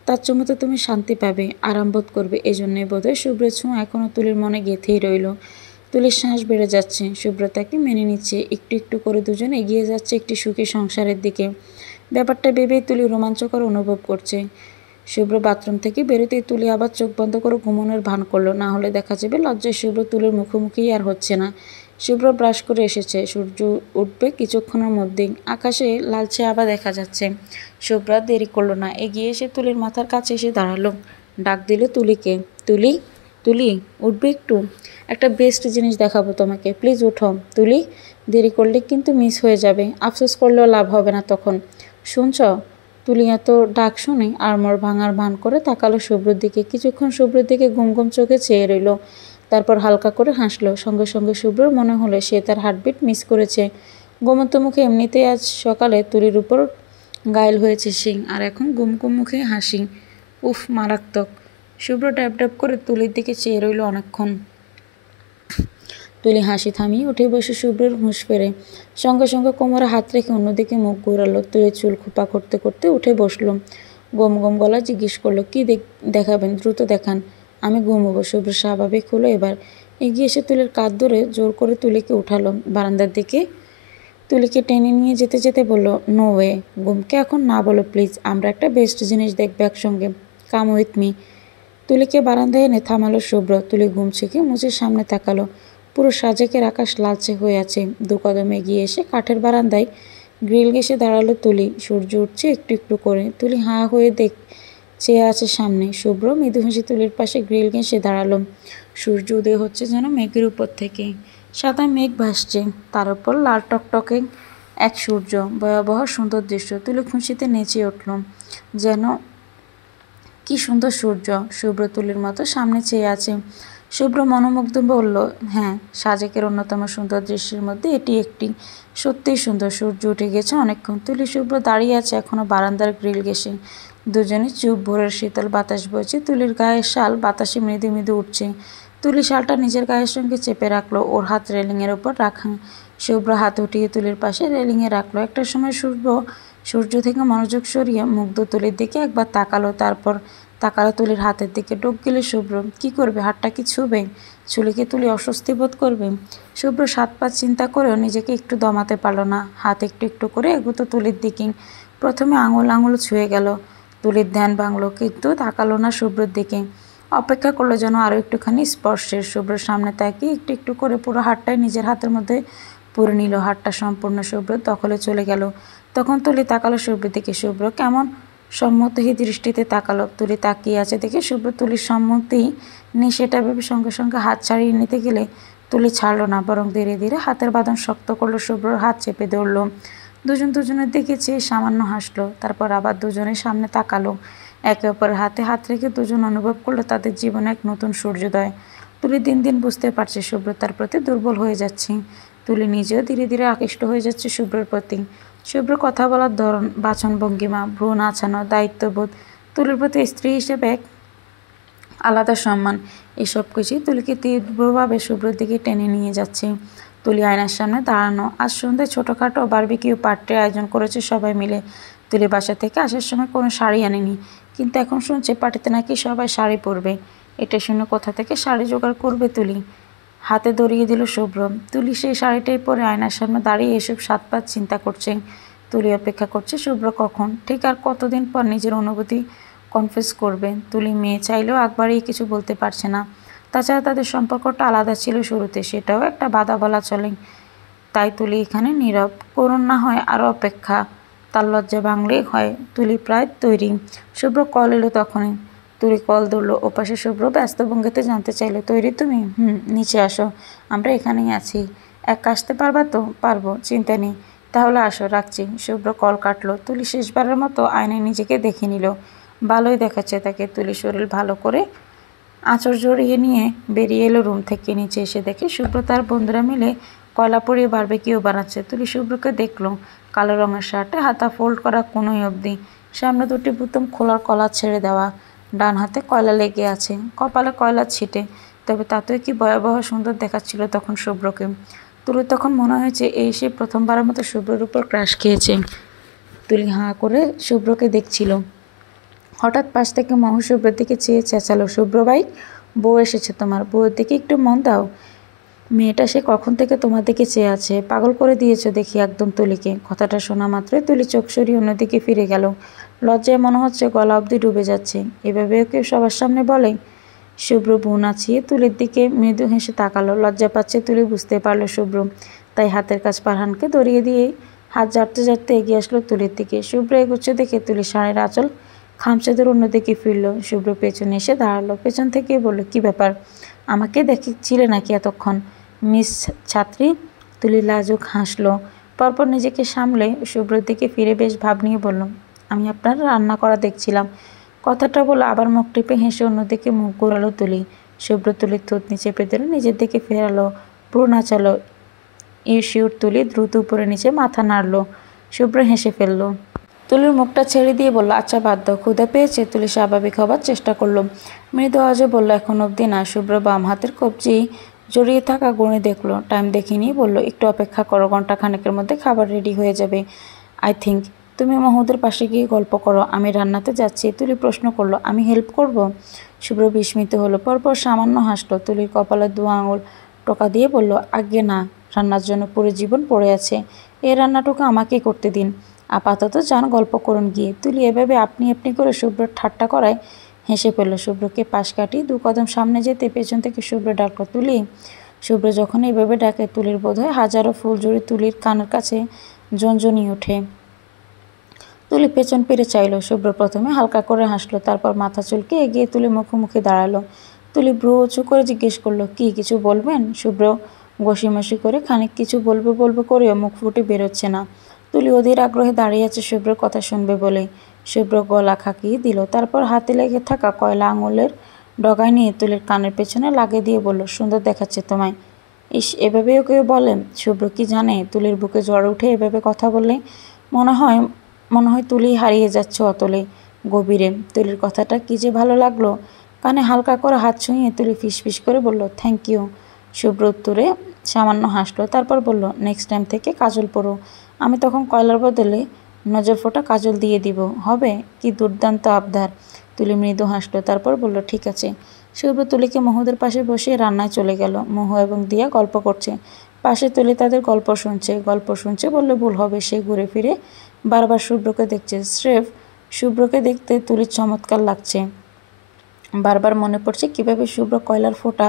তার চুমুতে তুমি শান্তি পাবে, আরাম বোধ করবে। এজন্যই বোধহয় শুভ্রের ছোঁয়া এখনও তুলির মনে গেঁথেই রইল। তুলির শ্বাস বেড়ে যাচ্ছে। শুভ্র তাকে মেনে নিচ্ছে। একটু একটু করে দুজন এগিয়ে যাচ্ছে একটি সুখী সংসারের দিকে। ব্যাপারটা ভেবেই তুলি রোমাঞ্চকর অনুভব করছে। শুভ্র বাথরুম থেকে বেরোতেই তুলি আবার চোখ বন্ধ করে ঘুমানোর ভান করলো, না হলে দেখা যাবে লজ্জায় শুভ্র তুলির মুখোমুখিই আর হচ্ছে না। শুভ্র ব্রাশ করে এসেছে। সূর্য উঠবে কিছুক্ষণের মধ্যেই। আকাশে লালচে আভা দেখা যাচ্ছে। শুভ্র দেরি করলো না, এগিয়ে এসে তুলির মাথার কাছে এসে দাঁড়ালো। ডাক দিল তুলিকে, তুলি, তুলি, উঠবে একটু? একটা বেস্ট জিনিস দেখাবো তোমাকে, প্লিজ উঠো। তুলি, দেরি করলে কিন্তু মিস হয়ে যাবে। আফসোস করলেও লাভ হবে না তখন, শুনছ? তুলি এত ডাক শুনে আড়মোড় ভাঙার ভান করে তাকালো শুভ্রর দিকে। কিছুক্ষণ শুভ্রর দিকে ঘুম ঘুম চোখে চেয়ে রইল। তারপর হালকা করে হাসলো। সঙ্গে সঙ্গে শুভ্রর মনে হলো সে তার হার্টবিট মিস করেছে। ঘুমন্ত মুখে এমনিতেই আজ সকালে তুলির উপর ঘায়েল হয়েছে সিং, আর এখন গুমগুম মুখে হাসি। উফ, মারাত্মক। শুভ্র ড্যাব ড্যাব করে তুলির দিকে চেয়ে রইল অনেকক্ষণ। তুলি হাসি থামিয়ে উঠে বসে শুভ্রের হুঁশ ফেরে। সঙ্গে সঙ্গে কোমরে হাত রেখে অন্যদিকে মুখ ঘোরালো। তুলি চুল খোপা করতে করতে উঠে বসলো। গম গম গলা জিজ্ঞেস করলো, কি দেখাবেন? দ্রুত দেখান, আমি ঘুমোবো। শুভ্র স্বাভাবিক হলো এবার। এগিয়ে এসে তুলির কাঁধ ধরে জোর করে তুলিকে উঠালো বারান্দার দিকে। তুলিকে টেনে নিয়ে যেতে যেতে বলল, নো ওয়ে, ঘুমকে এখন না বলো প্লিজ। আমরা একটা বেস্ট জিনিস দেখবো একসঙ্গে, কাম উইথ মি। তুলিকে বারান্দায় এনে থামালো শুভ্র। তুলি ঘুম থেকে মুছে সামনে তাকালো। পুরো সাজেকের আকাশ লালচে হয়ে আছে। 2 কদম এগিয়ে এসে কাঠের বারান্দায় গ্রিল ঘেঁষে দাঁড়ালো তুলি। সূর্য উঠছে একটু একটু করে। তুলি হাঁ হয়ে চেয়ে আছে সামনে। শুভ্র মৃদু হেসে তুলির পাশে গ্রিল ঘেঁষে দাঁড়ালো। সূর্য উদয় হচ্ছে যেন মেঘের উপর থেকে। সাদা মেঘ ভাসছে, তার উপর লাল টকটকে এক সূর্য, ভয়াবহ সুন্দর দৃশ্য। তুলি খুশিতে নেচে উঠল, যেন কি সুন্দর সূর্য। শুভ্র তুলির মতো সামনে চেয়ে আছে। শুভ্র মনোমুগ্ধ বলল, হ্যাঁ, সাজেকের অন্যতম সুন্দর দৃশ্যের মধ্যে এটি একটি। সত্যিই সুন্দর। সূর্য উঠে গেছে অনেকক্ষণ। তুলি শুভ্র দাঁড়িয়ে আছে এখনো বারান্দার গ্রিল ঘেঁষে। দুজনে চুপ। ভোরের শীতল বাতাস বইছে, তুলির গায়ের শাল বাতাসে মৃদু মৃদু উঠছে। তুলি শালটা নিজের গায়ের সঙ্গে চেপে রাখলো, ওর হাত রেলিংয়ের ওপর রাখা। শুভ্র হাত উঠিয়ে তুলির পাশে রেলিংয়ে রাখলো। একটা সময় সূর্য থেকে মনোযোগ সরিয়ে মুগ্ধ তুলির দিকে একবার তাকালো, তারপর তাকালো তুলির হাতের দিকে। ডোক গেলে শুভ্র। কি করবে? হাতটা কি ছুবে? ছুলে কি তুলি অস্বস্তি বোধ করবে? শুভ্র 7 পাঁচ চিন্তা করেও নিজেকে একটু দমাতে পারল না। হাত একটু একটু করে এগুতো তুলির দিকে। প্রথমে আঙুল আঙুল ছুঁয়ে গেল। তুলির ধ্যান ভাঙল, কিন্তু তাকালো না শুভ্রর দিকে। অপেক্ষা করলো যেন আরও একটুখানি স্পর্শের। শুভ্রর সামনে তাকিয়ে একটু একটু করে পুরো হাতটাই নিজের হাতের মধ্যে পুরে নিল। হাতটা সম্পূর্ণ শুভ্রর দখলে চলে গেল। তখন তুলি তাকালো শুভ্রের দিকে। শুভ্র কেমন সম্মতি দৃষ্টিতে তাকালো। তুলি তাকিয়ে আছে দেখে শুভ্র তুলির সম্মতি নেই সেটা ভেবে সঙ্গে সঙ্গে হাত ছাড়িয়ে নিতে গেলে তুলি ছাড়লো না, বরং ধীরে ধীরে হাতের বাঁধন শক্ত করলো। শুভ্রর হাত চেপে ধরলো। দুজন দুজনের দিকে চেয়ে সামান্য হাসলো, তারপর আবার দুজনের সামনে তাকালো। একে অপরের হাতে হাত রেখে দুজন অনুভব করলো তাদের জীবনে এক নতুন সূর্যোদয়। তুলি দিন দিন বুঝতে পারছে শুভ্র তার প্রতি দুর্বল হয়ে যাচ্ছে। তুলি নিজেও ধীরে ধীরে আকৃষ্ট হয়ে যাচ্ছে শুভ্রের প্রতি। শুভ্র কথা বলার ধরন, বাচনভঙ্গিমা, ভ্রু নাচানো, দায়িত্ববোধ, তুলির প্রতি স্ত্রী হিসেবে এক আলাদা সম্মান, এসব কিছুই তুলিকে তীব্রভাবে শুভ্রের দিকে টেনে নিয়ে যাচ্ছে। তুলি আয়নার সামনে দাঁড়ানো। আজ সন্ধ্যায় ছোটোখাটো বারবিকিউ পার্টির আয়োজন করেছে সবাই মিলে। তুলি বাসা থেকে আসার সময় কোনো শাড়ি আনেনি, কিন্তু এখন শুনছে পার্টিতে নাকি সবাই শাড়ি পরবে। এটা শুনে কোথা থেকে শাড়ি জোগাড় করবে তুলি? হাতে ধরিয়ে দিল শুভ্র। তুলি সেই শাড়িটাই পরে আয়নার সামনে দাঁড়িয়ে এসব 7 পাঁচ চিন্তা করছে। তুলি অপেক্ষা করছে শুভ্র কখন, ঠিক আর কতদিন পর নিজের অনুভূতি কনফেস করবে। তুলি মেয়ে চাইলেও একবারেই কিছু বলতে পারছে না। তাছাড়া তাদের সম্পর্কটা আলাদা ছিল শুরুতে, সেটাও একটা বাধা বলা চলে। তাই তুলি এখানে নীরব। করুণ না হয় আরও অপেক্ষা। তার লজ্জা ভাঙলেই হয়। তুলি প্রায় তৈরি। শুভ্র কল এলো তখনই। তুলি কল ধরলো। ওপাশে শুভ্র ব্যস্ত ভঙ্গিতে জানতে চাইলো, তৈরি তুমি? নিচে আসো, আমরা এখানেই আছি। একা আসতে পারবা তো? পারবো, চিন্তা নেই। তাহলে আসো, রাখছি। শুভ্র কল কাটলো। তুলি শেষবারের মতো আয়নায় নিজেকে দেখে নিল। ভালোই দেখাচ্ছে তাকে। তুলি শরীর ভালো করে আঁচড় জড়িয়ে নিয়ে বেরিয়ে এলো রুম থেকে। নিচে এসে দেখে শুভ্র তার বন্ধুরা মিলে কয়লা পরিয়ে বারবিকিউ বানাচ্ছে। তুলি শুভ্রকে দেখলো। কালো রঙের শার্টে হাতা ফোল্ড করা কোনোই অবধি, সামনে দুটি বোতাম খোলার কলার ছেড়ে দেওয়া, ডান হাতে কয়লা লেগে আছে, কপালে কয়লার ছিটে। তবে তাতেও কি ভয়াবহ সুন্দর দেখাচ্ছিল তখন শুভ্রকে। তুলি তখন মনে হয়েছে এই সে প্রথমবারের মতো শুভ্রের উপর ক্রাশ খেয়েছে। তুলি হাঁ করে শুভ্রকে দেখছিল। হঠাৎ পাশ থেকে মহু শুভ্রের দিকে চেয়ে চেঁচালো, শুভ্র ভাই, বউ এসেছে তোমার। বউয়ের দিকে একটু মন দাও। মেয়েটা সে কখন থেকে তোমার দিকে চেয়ে আছে। পাগল করে দিয়েছো দেখি একদম তুলিকে। কথাটা শোনা মাত্রই তুলি চোখ সরিয়ে অন্যদিকে ফিরে গেল। লজ্জায় মনে হচ্ছে গলা অবধি ডুবে যাচ্ছে। এভাবেও কেউ সবার সামনে বলে? শুভ্র ভ্রু নাচিয়ে তুলির দিকে মৃদু হেসে তাকালো। লজ্জা পাচ্ছে তুলি, বুঝতে পারলো শুভ্র। তাই হাতের কাজ ফারহানকে ধরিয়ে দিয়ে হাত ঝাড়তে ঝাড়তে এগিয়ে আসলো তুলির দিকে। শুভ্র এগুচ্ছে দেখে তুলি শাড়ির আঁচল খামচে ধরে অন্যদিকে ফিরল। শুভ্র পেছনে এসে দাঁড়ালো। পেছন থেকে বলল, কি ব্যাপার? আমাকে দেখছিলে নাকি এতক্ষণ, মিস ছাত্রী? তুলি লাজুক হাসলো। পরপর নিজেকে সামলে শুভ্রর দিকে ফিরে বেশ ভাব নিয়ে বলল, আমি আপনার রান্না করা দেখছিলাম। কথাটা বলে আবার মুখ টিপে হেসে অন্যদিকে মুখ ঘোরালো তুলি। শুভ্র তুলির থুতনি চেপে ধরে নিজের দিকে ফেরালো, ভ্রু নাচালো। ইউশিউর তুলি দ্রুত উপরে নিচে মাথা নাড়ল। শুভ্র হেসে ফেলল। তুলির মুখটা ছেড়ে দিয়ে বলল, আচ্ছা বাদ দাও, ক্ষুধা পেয়েছে? তুলি স্বাভাবিক হবার চেষ্টা করলো। মৃদু আওয়াজে বলল, এখন অবধি না। শুভ্র বাম হাতের কবজি জড়িয়ে থাকা গুণে দেখলো। টাইম দেখিনি, বলল, একটু অপেক্ষা করো, ঘন্টা খানেকের মধ্যে খাবার রেডি হয়ে যাবে আই থিঙ্ক। তুমি মহুদের পাশে গিয়ে গল্প করো, আমি রান্নাতে যাচ্ছি। তুলি প্রশ্ন করলো, আমি হেল্প করব? শুভ্র বিস্মিত হলো, পরপর সামান্য হাসলো। তুলির কপালে 2 আঙুল টোকা দিয়ে বলল, আজ্ঞে না, রান্নার জন্য পুরো জীবন পড়ে আছে। এই রান্নাটুকু আমাকেই করতে দিন। আপাতত যান, গল্প করুন গিয়ে। তুলি এভাবে আপনি আপনি করে শুভ্রর ঠাট্টা করায় হেসে ফেলল। শুভ্রকে পাশ কাটিয়ে 2 কদম সামনে যেতে পেছন থেকে শুভ্র ডাকল, তুলি। শুভ্র যখন এইভাবে ডাকে তুলির বোধ হয় হাজারো ফুলঝুরি তুলির কানের কাছে ঝনঝনিয়ে ওঠে। তুলি পেছন ফিরে চাইল। শুভ্র প্রথমে হালকা করে হাসলো, তারপর মাথা চুলকে এগিয়ে তুলি মুখোমুখি দাঁড়ালো। তুলি ভ্রু উঁচু করে জিজ্ঞেস করলো, কি কিছু বলবেন? শুভ্র গসিমসি করে খানিক কিছু বলবে বলবে করেও মুখ ফুটে বেরোচ্ছে না। তুলি অধীর আগ্রহে দাঁড়িয়ে আছে শুভ্রর কথা শুনবে বলে। শুভ্র গলা খাকিয়ে দিল, তারপর হাতে লেগে থাকা কয়লা আঙুলের ডগায় নিয়ে তুলির কানের পেছনে লাগিয়ে দিয়ে বলল, সুন্দর দেখাচ্ছে তোমায়। ইস, এভাবেও কেউ বলে? শুভ্র কি জানে তুলির বুকে জ্বর উঠে এভাবে কথা বললে মনে হয় মনে হয় তুলি হারিয়ে যাচ্ছে অতলে গভীরে। তুলির কথাটা কি যে ভালো লাগলো। কানে হালকা করে হাত ছুঁয়ে তুলি ফিসফিস করে বলল, থ্যাংক ইউ। শুভ্র উত্তরে সামান্য হাসলো, তারপর বলল, নেক্সট টাইম থেকে কাজল পরো। আমি তখন কয়লার বদলে নজর ফোঁটা কাজল দিয়ে দিব, হবে? কি দুর্দান্ত আবদার। তুলি মৃদু হাসলো, তারপর বলল, ঠিক আছে। শুভ্র তুলিকে মহুদের পাশে বসিয়ে রান্নায় চলে গেল। মহু এবং দিয়া গল্প করছে, পাশে তুলি তাদের গল্প শুনছে বললে ভুল হবে। সে ঘুরে ফিরে বারবার শুভ্রকে দেখছে। স্রেফ শুভ্রকে দেখতে তুলির চমৎকার লাগছে। বারবার মনে পড়ছে কিভাবে শুভ্র কয়লার ফোঁটা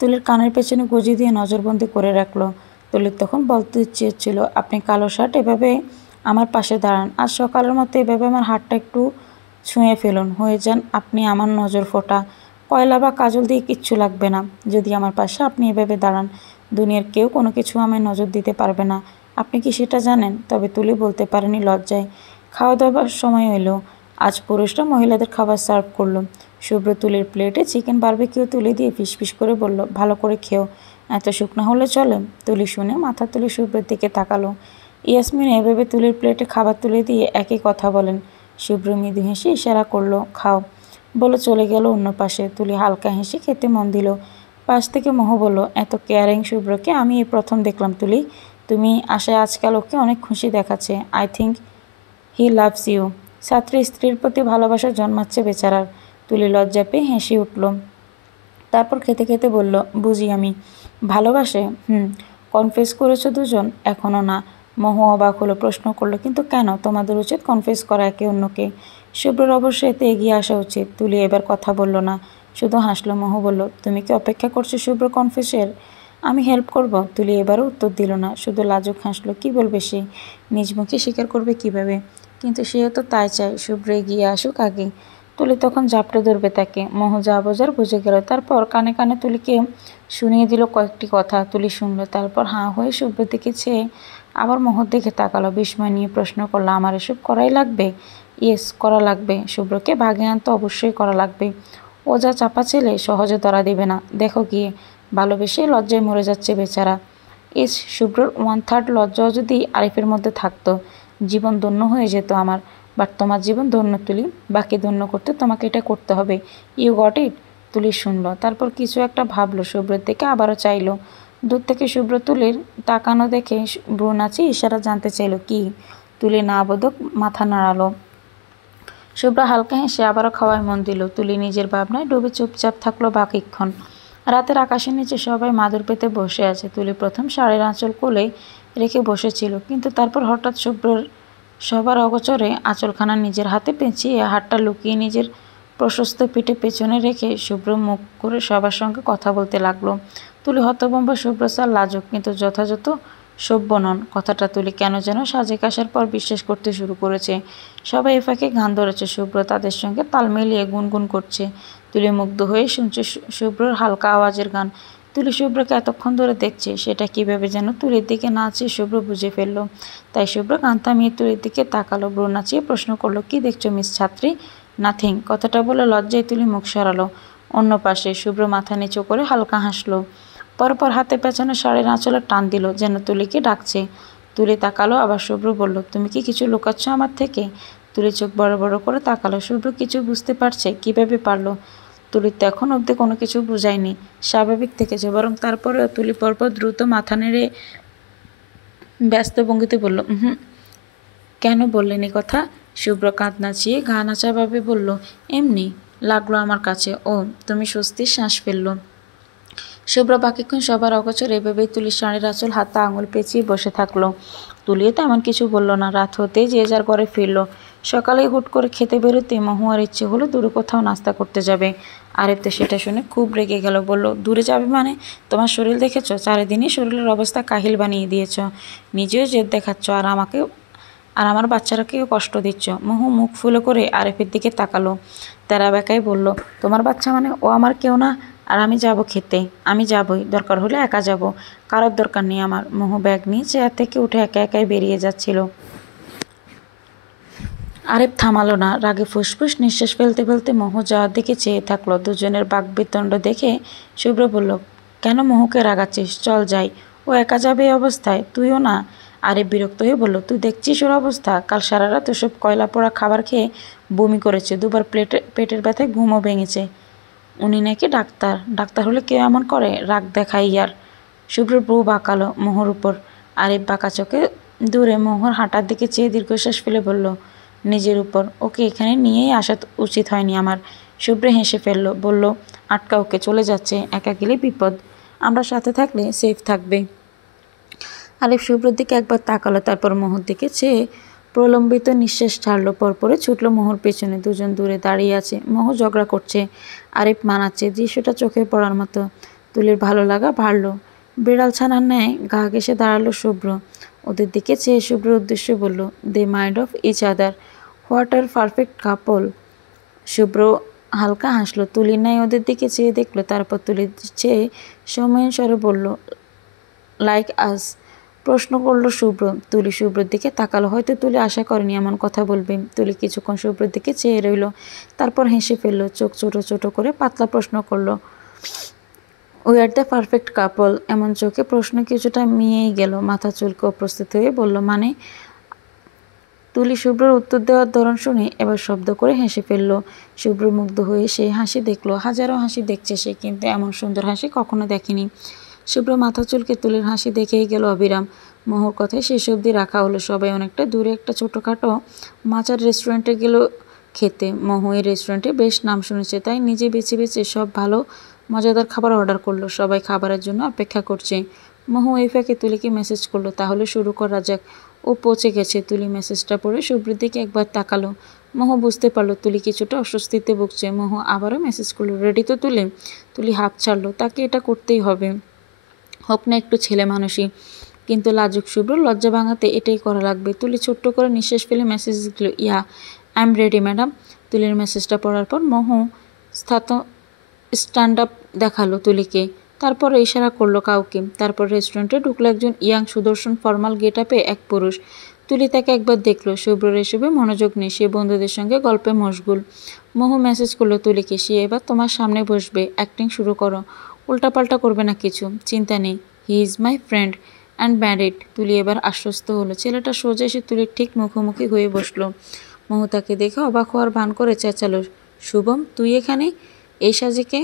তুলির কানের পেছনে গুঁজে দিয়ে নজরবন্দি করে রাখলো। তুলির তখন বলতে ইচ্ছে হচ্ছিল, আপনি কালো শার্ট এভাবে আমার পাশে দাঁড়ান, আজ সকালের মতো এভাবে আমার হাতটা একটু ছুঁয়ে ফেলুন, হয়ে যান আপনি আমার নজর ফোঁটা। কয়লা বা কাজল দিয়ে কিচ্ছু লাগবে না, যদি আমার পাশে আপনি এভাবে দাঁড়ান। দুনিয়ার কেউ কোনো কিছু আমায় নজর দিতে পারবে না। আপনি কি সেটা জানেন? তবে তুলি বলতে পারেনি লজ্জায়। খাওয়া দাওয়ার সময় এলো। আজ পুরুষরা মহিলাদের খাবার সার্ভ করলো। শুভ্র তুলির প্লেটে চিকেন বারবিকিউ তুলে দিয়ে ফিসফিস করে বলল, ভালো করে খেও, এত শুকনো হলে চলে? তুলি শুনে মাথা তুলে শুভ্রের দিকে তাকালো। ইয়াসমিন এভাবে তুলির প্লেটে খাবার তুলে দিয়ে একই কথা বলেন। শুভ্র মৃদু হেসে ইশারা করলো, খাও বলে চলে গেল অন্য পাশে। তুলি হালকা হেসে খেতে মন দিল। পাশ থেকে মোহ বলল, এত কেয়ারিং শুভ্রকে আমি এই প্রথম দেখলাম তুলি। তুমি আশায় আজকাল ওকে অনেক খুশি দেখাচ্ছে। I think he loves you. ছাত্রী স্ত্রীর প্রতি ভালোবাসা জন্মাচ্ছে বেচারার। তুলি লজ্জা পেয়ে হেসে উঠল, তারপর খেতে খেতে বলল, বুঝি আমি ভালোবাসে? কনফেস করেছো দুজন? এখনও না। মোহ অবাক হলো, প্রশ্ন করলো, কিন্তু কেন? তোমাদের উচিত কনফেস করা একে অন্যকে। শুভ্রর অবশ্যই এতে এগিয়ে আসা উচিত। তুলি এবার কথা বলল না, শুধু হাসলো। মোহ বলল, তুমি কি অপেক্ষা করছো শুভ্র কনফেসের? আমি হেল্প করব। তুলি এবারও উত্তর দিল না, শুধু লাজুক হাসলো। কি বলবে সে? নিজ মুখে স্বীকার করবে কিভাবে? কিন্তু সেও তো তাই চায়, শুভ্র এগিয়ে আসুক আগে। তুলি তখন জাপটে ধরবে তাকে। মোহ যা বোঝার বুঝে গেল। তারপর কানে কানে তুলিকে শুনিয়ে দিল কয়েকটি কথা। তুলি শুনল, তারপর হাঁ হয়ে শুভ্রের দিকে চেয়ে আবার মোহর দিকে তাকালো। বিস্ময় নিয়ে প্রশ্ন করলো, আমার এসব করাই লাগবে? ইয়েস, করা লাগবে। শুভ্রকে ভাগে আনতে অবশ্যই করা লাগবে। ও যা চাপা ছেলে, সহজে ধরা দেবে না। দেখো গিয়ে, ভালোবেসে লজ্জায় মরে যাচ্ছে বেচারা। ইস, শুভ্রর 1/3 লজ্জাও যদি আরিফের মধ্যে থাকতো, জীবন ধন্য হয়ে যেত আমার। বাট তোমার জীবন ধন্য তুলি, বাকি ধন্য করতে তোমাকে এটা করতে হবে। You got it? তুলি শুনলো, তারপর কিছু একটা ভাবলো, শুভ্রের দিকে আবারও চাইলো। দূর থেকে শুভ্র তুলির তাকানো দেখে ভ্রু নাচিয়ে ইশারা জানতে চাইলো কি। তুলি না বোধক মাথা নাড়ালো। শুভ্র হালকা হেসে আবারও খাওয়ায় মন দিল। তুলি নিজের ভাবনায় ডুবে চুপচাপ থাকলো বাকিক্ষণ। রাতের আকাশের নিচে সবাই মাদুর পেতে বসে আছে। তুলি প্রথম শাড়ির আঁচল কোলে রেখে বসেছিল, কিন্তু তারপর হঠাৎ শুভ্রর সবার অগোচরে আঁচলখানা নিজের হাতে পেঁচিয়ে হাতটা লুকিয়ে নিজের প্রশস্ত পিঠে পেছনে রেখে শুভ্র মুখ করে সবার সঙ্গে কথা বলতে লাগলো। তুলি হতভম্ব। শুভ্র স্যার লাজুক কিন্তু যথাযথ সভ্য নন, কথাটা তুলি কেন যেন সাজেক আসার পর বিশ্বাস করতে শুরু করেছে। সবাই এ ফাঁকে গান ধরেছে, শুভ্র তাদের সঙ্গে তাল মিলিয়ে গুনগুন করছে। তুলি মুগ্ধ হয়ে শুনছে শুভ্রর হালকা আওয়াজের গান। তুলি শুভ্রকে এতক্ষণ ধরে দেখছে, সেটা কীভাবে যেন তুলির দিকে না চেয়ে শুভ্র বুঝে ফেললো। তাই শুভ্র গান থামিয়ে তুলির দিকে তাকালো, ভ্রু নাচিয়ে প্রশ্ন করলো, কি দেখছো মিস ছাত্রী? নাথিং। কথাটা বলে লজ্জায় তুলি মুখ সরালো। অন্য পাশে শুভ্র মাথা নিচু করে হালকা হাসলো, পরপর হাতে পেছনে শাড়ির আঁচলে টান দিল, যেন তুলিকে ডাকছে। তুলি তাকালো, আবার শুভ্র বলল, তুমি কি কিছু লুকাচ্ছ আমার থেকে? তুলি চোখ বড় বড় করে তাকালো। শুভ্র কিছু বুঝতে পারছে, কিভাবে পারলো? তুলির তো এখন অবধি কোনো কিছু বুঝায়নি, স্বাভাবিক থেকেছে বরং। তারপরেও তুলি পরপর দ্রুত মাথা নেড়ে ব্যস্ত ভঙ্গিতে বলল, কেন বললেন এ কথা? শুভ্র কাঁধ নাচিয়ে গা নাচাভাবে বলল, এমনি লাগলো আমার কাছে। ও, তুমি স্বস্তির শ্বাস ফেললো। শুভ্র বাকিক্ষণ সবার অগোচর এভাবেই তুলির শাড়ির আঁচল হাতে আঙুল পেঁচিয়ে বসে থাকলো। তুলিও তেমন কিছু বলল না। রাত হতেই যে যার ঘরে ফিরল। সকালে হুট করে খেতে বেরোতে মহুয়ার ইচ্ছে হলো দূরে কোথাও নাস্তা করতে যাবে। আরিফ তো সেটা শুনে খুব রেগে গেল, বলল, দূরে যাবে মানে? তোমার শরীর দেখেছ? চারিদিনই শরীরের অবস্থা কাহিল বানিয়ে দিয়েছ, নিজেও জেদ দেখাচ্ছ, আর আমার বাচ্চারাকেও কষ্ট দিচ্ছ। মহু মুখ ফুলে করে আরিফের দিকে তাকালো, তেরা বেঁকায় বলল, তোমার বাচ্চা মানে? ও আমার কেউ না। আর আমি যাব খেতে। আমি যাবই, দরকার হলে একা যাব, কারোর দরকার নেই আমার। মোহু ব্যাগ নিয়ে চেয়ার থেকে উঠে একা একাই বেরিয়ে যাচ্ছিল। আরিফ থামালো না, রাগে ফুসফুস নিঃশ্বাস ফেলতে ফেলতে মোহু যাওয়ার দিকে চেয়ে থাকলো। দুজনের বাকবিতণ্ড দেখে শুভ্র বলল, কেন মোহুকে রাগাচ্ছিস? চল যাই। ও একা যাবে এই অবস্থায়? তুইও না? আরিফ বিরক্ত হয়ে বলল, তুই দেখছিস ওর অবস্থা? কাল সারা রাত ওসব কয়লা পোড়া খাবার খেয়ে বমি করেছে, দুবার পেটের ব্যথায় ঘুমও ভেঙেছে। উনি নাকি ডাক্তার? ডাক্তার হলে কেউ এমন করে? রাগ দেখাই আর। শুভ্র বউ বাঁকালো মোহর উপর। আরিফ বাঁকা চোখে দূরে মোহর হাঁটার দিকে চেয়ে দীর্ঘশ্বাস ফেলে বলল, নিজের উপর। ওকে এখানে নিয়েই আসা উচিত হয়নি আমার। শুভ্র হেসে ফেলল, বলল, আটকা ওকে, চলে যাচ্ছে, একা গেলে বিপদ, আমরা সাথে থাকলে সেফ থাকবে। আরিফ শুভ্রর দিকে একবার তাকালো, তারপর মোহর দিকে চেয়ে প্রলম্বিত নিঃশ্বাস ছাড়লো। পরপরে ছুটলো মোহর পেছনে। দুজন দূরে দাঁড়িয়ে আছে, মোহ ঝগড়া করছে, আরিফ মানাচ্ছে। দৃশ্যটা চোখে পড়ার মতো। তুলির ভালো লাগা বাড়ল। বিড়াল ছানার ন্যায় গা ঘেঁষে দাঁড়ালো শুভ্র। ওদের দিকে চেয়ে শুভ্রর উদ্দেশ্যে বলল, they mind of each other, what are perfect couple. Shubhra হালকা হাসলো। তুলির ন্যায় ওদের দিকে চেয়ে দেখলো, তারপর তুলির চেয়ে সৌম্য স্বরে বলল, লাইক আস। প্রশ্ন করলো শুভ্র। তুলি শুভ্রর দিকে তাকালো। হয়তো তুলি আশা করেনি এমন কথা বলবে। তুলি কিছুক্ষণ শুভ্রর দিকে চেয়ে রইল, তারপর হেসে ফেললো। চোখ ছোটো ছোটো করে পাতলা প্রশ্ন করলো, we are the perfect couple. এমন চোখে প্রশ্ন কিছুটা মিয়েই গেল। মাথা চুলকে অপ্রস্তুত হয়ে বলল, মানে? তুলি শুভ্রর উত্তর দেওয়ার ধরন শুনে এবার শব্দ করে হেসে ফেলল। শুভ্র মুগ্ধ হয়ে সেই হাসি দেখলো। হাজারো হাসি দেখছে সে, কিন্তু এমন সুন্দর হাসি কখনো দেখেনি। শুভ্র মাথা চুলকে তুলির হাসি দেখেই গেল অবিরাম। মোহর কথায় শেষ অবধি রাখা হলো। সবাই অনেকটা দূরে একটা ছোটোখাটো মাচার রেস্টুরেন্টে গেল খেতে। মোহু এই রেস্টুরেন্টে বেশ নাম শুনেছে, তাই নিজে বেছে বেছে সব ভালো মজাদার খাবার অর্ডার করলো। সবাই খাবারের জন্য অপেক্ষা করছে। মোহু এই ফাঁকে তুলিকে মেসেজ করলো, তাহলে শুরু করা যাক। ও পৌঁছে গেছে। তুলি মেসেজটা পড়ে শুভ্রের দিকে একবার তাকালো। মোহু বুঝতে পারলো তুলি কিছুটা অস্বস্তিতে ভুগছে। মোহু আবারও মেসেজ করলো, রেডি তো তুলি? তুলি হাঁপ ছাড়লো, তাকে এটা করতেই হবে, হোক না একটু ছেলে মানুষই। কিন্তু লাজুক শুভ্র লজ্জা ভাঙাতে এটাই করা লাগবে। তুলি ছোট্ট করে নিঃশ্বাস ফেলে মেসেজ দিল, yeah I am ready madam. তুলির মেসেজটা পড়ার পর মোহু স্ট্যান্ড আপ দেখালো তুলিকে, তারপর ইশারা করলো কাউকে। তারপর রেস্টুরেন্টে ঢুকলো একজন ইয়াং সুদর্শন ফর্মাল গেট আপে এক পুরুষ। তুলি তাকে একবার দেখলো। শুভ্রের এসবে মনোযোগ নেই, সে বন্ধুদের সঙ্গে গল্পে মশগুল। মোহু মেসেজ করলো তুলিকে, সে এবার তোমার সামনে বসবে, অ্যাক্টিং শুরু করো, উল্টাপাল্টা করবে না কিছু, চিন্তা নেই, he is my friend and married. তুলি এবার আশ্বস্ত হলো। ছেলেটা সোজা এসে তুলির ঠিক মুখোমুখি হয়ে বসলো। মোহু তাকে দেখে অবাক হওয়ার ভান করে চেঁচালো, শুভম তুই এখানে? এই সাজেকে?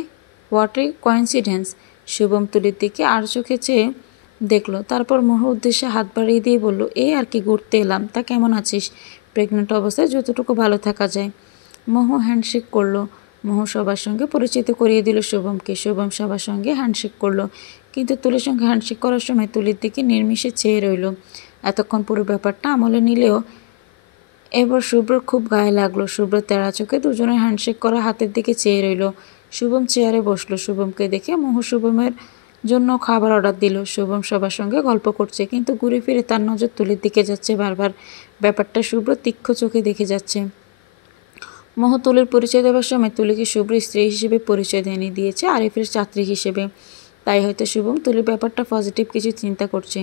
What a coincidence. শুভম তুলির দিকে আর চোখে চেয়ে দেখলো, তারপর মোহর উদ্দেশ্যে হাত বাড়িয়ে দিয়ে বলল, এই আর কি, ঘুরতে এলাম। তা কেমন আছিস? প্রেগনেন্ট অবস্থায় যতটুকু ভালো থাকা যায়। মোহু হ্যান্ডশেক করলো। মোহু সবার সঙ্গে পরিচিত করিয়ে দিল শুভমকে। শুভম সবার সঙ্গে হ্যান্ডশেক করলো, কিন্তু তুলির সঙ্গে হ্যান্ডশেক করার সময় তুলির দিকে নির্মিষে চেয়ে রইল। এতক্ষণ পুরো ব্যাপারটা আমলে নিলেও এবার শুভ্রর খুব গায়ে লাগলো। শুভ্র তেরা চোখে দুজনের হ্যান্ডশেক করা হাতের দিকে চেয়ে রইল। শুভম চেয়ারে বসলো। শুভমকে দেখে মোহু শুভমের জন্য খাবার অর্ডার দিল। শুভম সবার সঙ্গে গল্প করছে, কিন্তু ঘুরে ফিরে তার নজর তুলির দিকে যাচ্ছে বারবার। ব্যাপারটা শুভ্র তীক্ষ্ণ চোখে দেখে যাচ্ছে। মোহু তুলির পরিচয় দেওয়ার সময় তুলিকে শুভ্র স্ত্রী হিসেবে পরিচয় দেয়নি, দিয়েছে আরিফের ছাত্রী হিসেবে। তাই হয়তো শুভম তুলির ব্যাপারটা পজিটিভ কিছু চিন্তা করছে।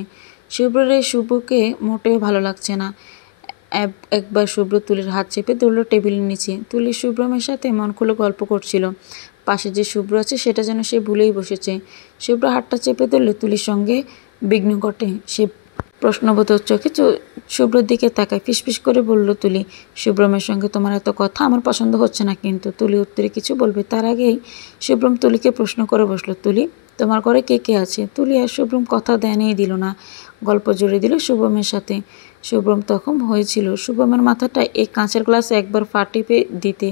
শুভ্রের এই শুভকে মোটেও ভালো লাগছে না। একবার শুভ্র তুলির হাত চেপে ধরল টেবিলের নিচে। তুলি শুভ্রমের সাথে মন খুলে গল্প করছিল। পাশে যে শুভ্র আছে সেটা যেন সে ভুলেই বসেছে। শুভ্র হাতটা চেপে ধরলে তুলির সঙ্গে বিঘ্ন ঘটে। সে প্রশ্নবোধক চোখে শুভ্রর দিকে তাকায়। ফিসফিস করে বলল তুলি, শুভ্রমের সঙ্গে তোমার এত কথা আমার পছন্দ হচ্ছে না। কিন্তু তুলি উত্তরে কিছু বলবে তার আগেই শুভ্রম তুলিকে প্রশ্ন করে বসলো, তুলি তোমার ঘরে কে কে আছে? তুলি আর শুভ্রম কথা দেয়নি দিল না, গল্প জুড়ে দিল শুভমের সাথে। শুভ্রম তখন হয়েছিল শুভমের মাথাটা এই কাঁচের গ্লাসে একবার ফাটিয়ে দিতে।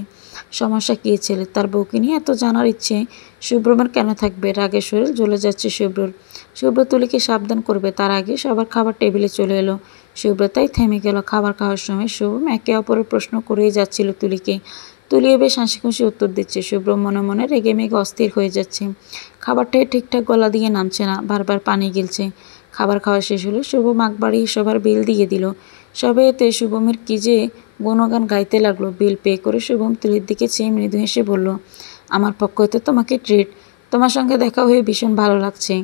সমস্যা কী ছেলে? তার বউকে নিয়ে এত জানার ইচ্ছে শুভ্রমের কেন থাকবে? রাগে শরীর জ্বলে যাচ্ছে শুভ্রর। শুভ্র তুলিকে সাবধান করবে তার আগে সবার খাবার টেবিলে চলে এলো। শুভ্র তাই থেমে গেল। খাবার খাওয়ার সময় শুভম একে অপরের প্রশ্ন করেই যাচ্ছিল তুলিকে। তুলিও বেশ হাসি খুশি উত্তর দিচ্ছে। শুভ্র মনে মনে রেগে মেগে অস্থির হয়ে যাচ্ছে। খাবারটাই ঠিকঠাক গলা দিয়ে নামছে না, বারবার পানি গিলছে। খাবার খাওয়া শেষ হলো। শুভম আগ বাড়িয়ে সবার বিল দিয়ে দিল। সবে এতে শুভমের কী যে গুণগান গাইতে লাগলো। বিল পে করে শুভম তুলির দিকে চেয়ে মৃদু হেসে বলল, আমার পক্ষ হতে তোমাকে ট্রিট। তোমার সঙ্গে দেখা হয়ে ভীষণ ভালো লাগছে।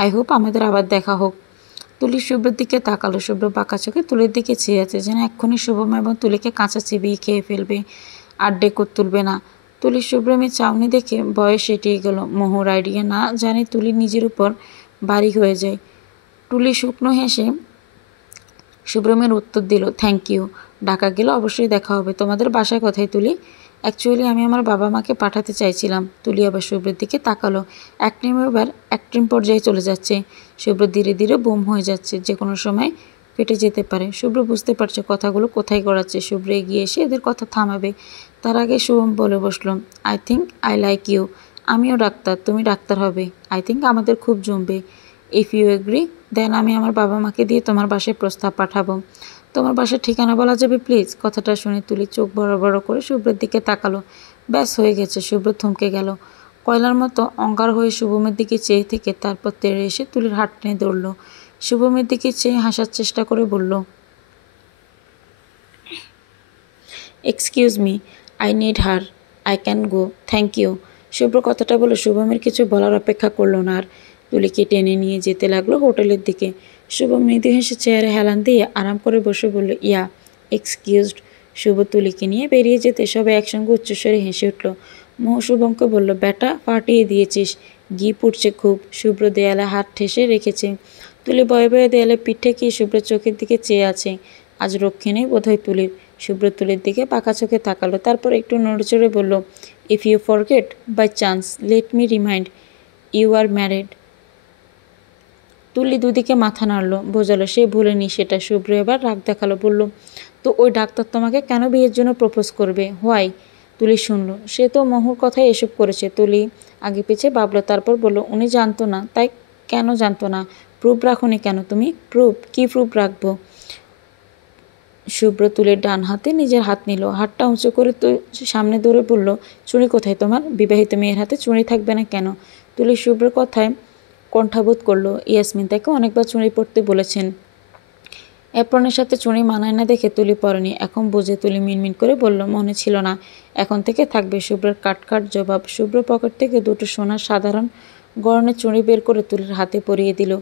আই হোপ আমাদের আবার দেখা হোক। তুলি শুভ্রের দিকে তাকালো। শুভ্র বাঁকা চোখে তুলির দিকে চেয়ে আছে, যেন এক্ষুনি শুভম এবং তুলিকে কাঁচা চিবিয়ে খেয়ে ফেলবে, আর ডেকর তুলবে না। তুলির শুভ্রমের চাউনি দেখে বয়স এটিয়ে গেল। মোহর আইডিয়া না জানে তুলি নিজের উপর ভারী হয়ে যায়। তুলি শুকনো হেসে শুভ্রমের উত্তর দিল, থ্যাংক ইউ। ঢাকা গেলে অবশ্যই দেখা হবে। তোমাদের বাসায় কোথায় তুলি? অ্যাকচুয়ালি আমি আমার বাবা মাকে পাঠাতে চাইছিলাম। তুলি আবার শুভ্রের দিকে তাকালো। অ্যাক্ট্রিম এবার অ্যাক্ট্রিম পর্যায়ে চলে যাচ্ছে। শুভ্র ধীরে ধীরে বোম হয়ে যাচ্ছে, যে কোনো সময় ফেটে যেতে পারে। শুভ্র বুঝতে পারছে কথাগুলো কোথায় গড়াচ্ছে। শুভ্র এগিয়ে এসে এদের কথা থামাবে, তার আগে শুভম বলে বসলো, I think I like you. আমিও ডাক্তার, তুমি ডাক্তার হবে। আই থিঙ্ক আমাদের খুব জমবে। ইফ ইউ এগ্রি দেন আমি আমার বাবা মাকে দিয়ে তোমার বাসায় প্রস্তাব পাঠাবো। তোমার বাসার ঠিকানা বলা যাবে প্লিজ? কথাটা শুনে তুলি চোখ বড় বড় করে শুভ্রের দিকে তাকালো। ব্যাস হয়ে গেছে। শুভ্র থমকে গেল। কয়লার মতো অঙ্গার হয়ে শুভমের দিকে চেয়ে থেকে তারপর তেড়ে এসে তুলির হাত টেনে ধরল। শুভমের দিকে চেয়ে হাসার চেষ্টা করে বলল, excuse me, I need her, I can go, thank you. Shubhra কথাটা বলে শুভমের কিছু বলার অপেক্ষা করলো না আর। তুলিকে টেনে নিয়ে যেতে লাগলো হোটেলের দিকে। শুভম মৃদু হেসে চেয়ারে হেলান দিয়ে আরাম করে বসে বলল, ইয়া এক্সকিউজড। শুভ তুলিকে নিয়ে বেরিয়ে যেতে সবাই একসঙ্গে উচ্চস্বরে হেসে উঠল। মোহ শুভমকে বলল, ব্যাটা ফাটিয়ে দিয়েছিস, ঘি পুড়ছে খুব। শুভ্র দেয়ালে হাত ঠেসে রেখেছে। তুলি বয়ে বয়ে দেয়ালে পিঠ ঠেকিয়ে শুভ্রের চোখের দিকে চেয়ে আছে। আজ রক্ষে নেই বোধহয় তুলির। শুভ্র তুলির দিকে পাকা চোখে তাকালো, তারপর একটু নড়েচড়ে বলল, if you forget by chance let me remind you are married. Tuli দুদিকে মাথা নাড়ল, বোঝালো সে ভুলেনি সেটা। শুভ্র এবার রাগ দেখালো, বলল, তো ওই ডাক্তার তোমাকে কেন বিয়ের জন্য প্রপোজ করবে? হোয়াই? তুলি শুনল, সে তো মোহর কথাই এসব করেছে। তুলি আগে পিছে ভাবলো, তারপর বলল, উনি জানতো না তাই? কেন জানতো না? প্রুফ রাখুনি কেন তুমি? প্রুফ? কী প্রুফ রাখবো? শুভ্র তুলির ডান হাতে নিজের হাত নিল, হাতটা উঁচু করে সামনে দৌড়ে বলল, চুড়ি কোথায় তোমার? বিবাহিত মেয়ের হাতে চুড়ি থাকবে না কেন? তুলি শুভ্রের কথায় কণ্ঠাবোধ করলো। ইয়াসমিন তাকে অনেকবার চুড়ি পরতে বলেছেন। অ্যাপ্রনের সাথে চুড়ি মানায় না দেখে তুলি পরেনি। এখন বুঝে তুলি মিনমিন করে বলল, মনে ছিল না, এখন থেকে থাকবে। শুভ্রের কাটকাট জবাব। শুভ্র পকেট থেকে দুটো সোনার সাধারণ গড়নের চুড়ি বের করে তুলির হাতে পরিয়ে দিল।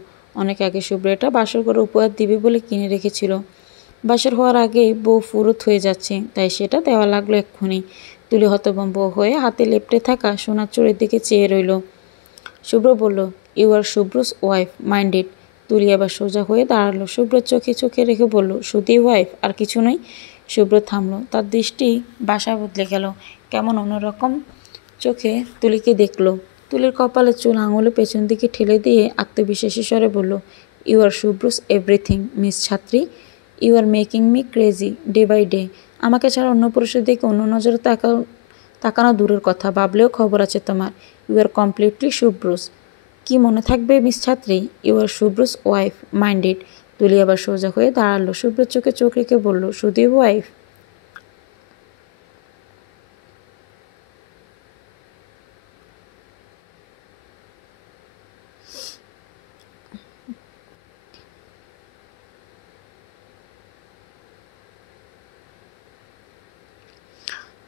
অনেক আগে শুভ্র এটা বাসর করে উপহার দিবে বলে কিনে রেখেছিল। বাসর হওয়ার আগেই বউ ফুরুত হয়ে যাচ্ছে, তাই সেটা দেওয়া লাগলো এক্ষুনি। তুলি হতভম্ব হয়ে হাতে লেপটে থাকা সোনার চুড়ির দিকে চেয়ে রইল। শুভ্র বলল, you are Shubhra's wife, minded. Tuli আবার সোজা হয়ে দাঁড়ালো। শুভ্রর চোখে চোখে রেখে বলল, শুধুই ওয়াইফ, আর কিছু নয়? শুভ্র থামলো। তার দৃষ্টি বাসা বদলে গেল। কেমন অন্যরকম চোখে তুলিকে দেখলো। তুলির কপালে চুল আঙুলে পেছন দিকে ঠেলে দিয়ে আত্মবিশ্বাসী স্বরে বলল, you are Shubhra's everything, miss ছাত্রী। You are making me crazy day by day. আমাকে ছাড়া অন্য পুরুষের দিকে অন্য নজরে তাকানো দূরের কথা, ভাবলেও খবর আছে তোমার। You are completely Shubhra's. কি মনে থাকবে মিস ছাত্রী? You are Shubhra's wife, minded. Tuli আবার সোজা হয়ে দাঁড়ালো। শুভ্রর চোখে চোখ রেখে বলল, শুধুই ওয়াইফ?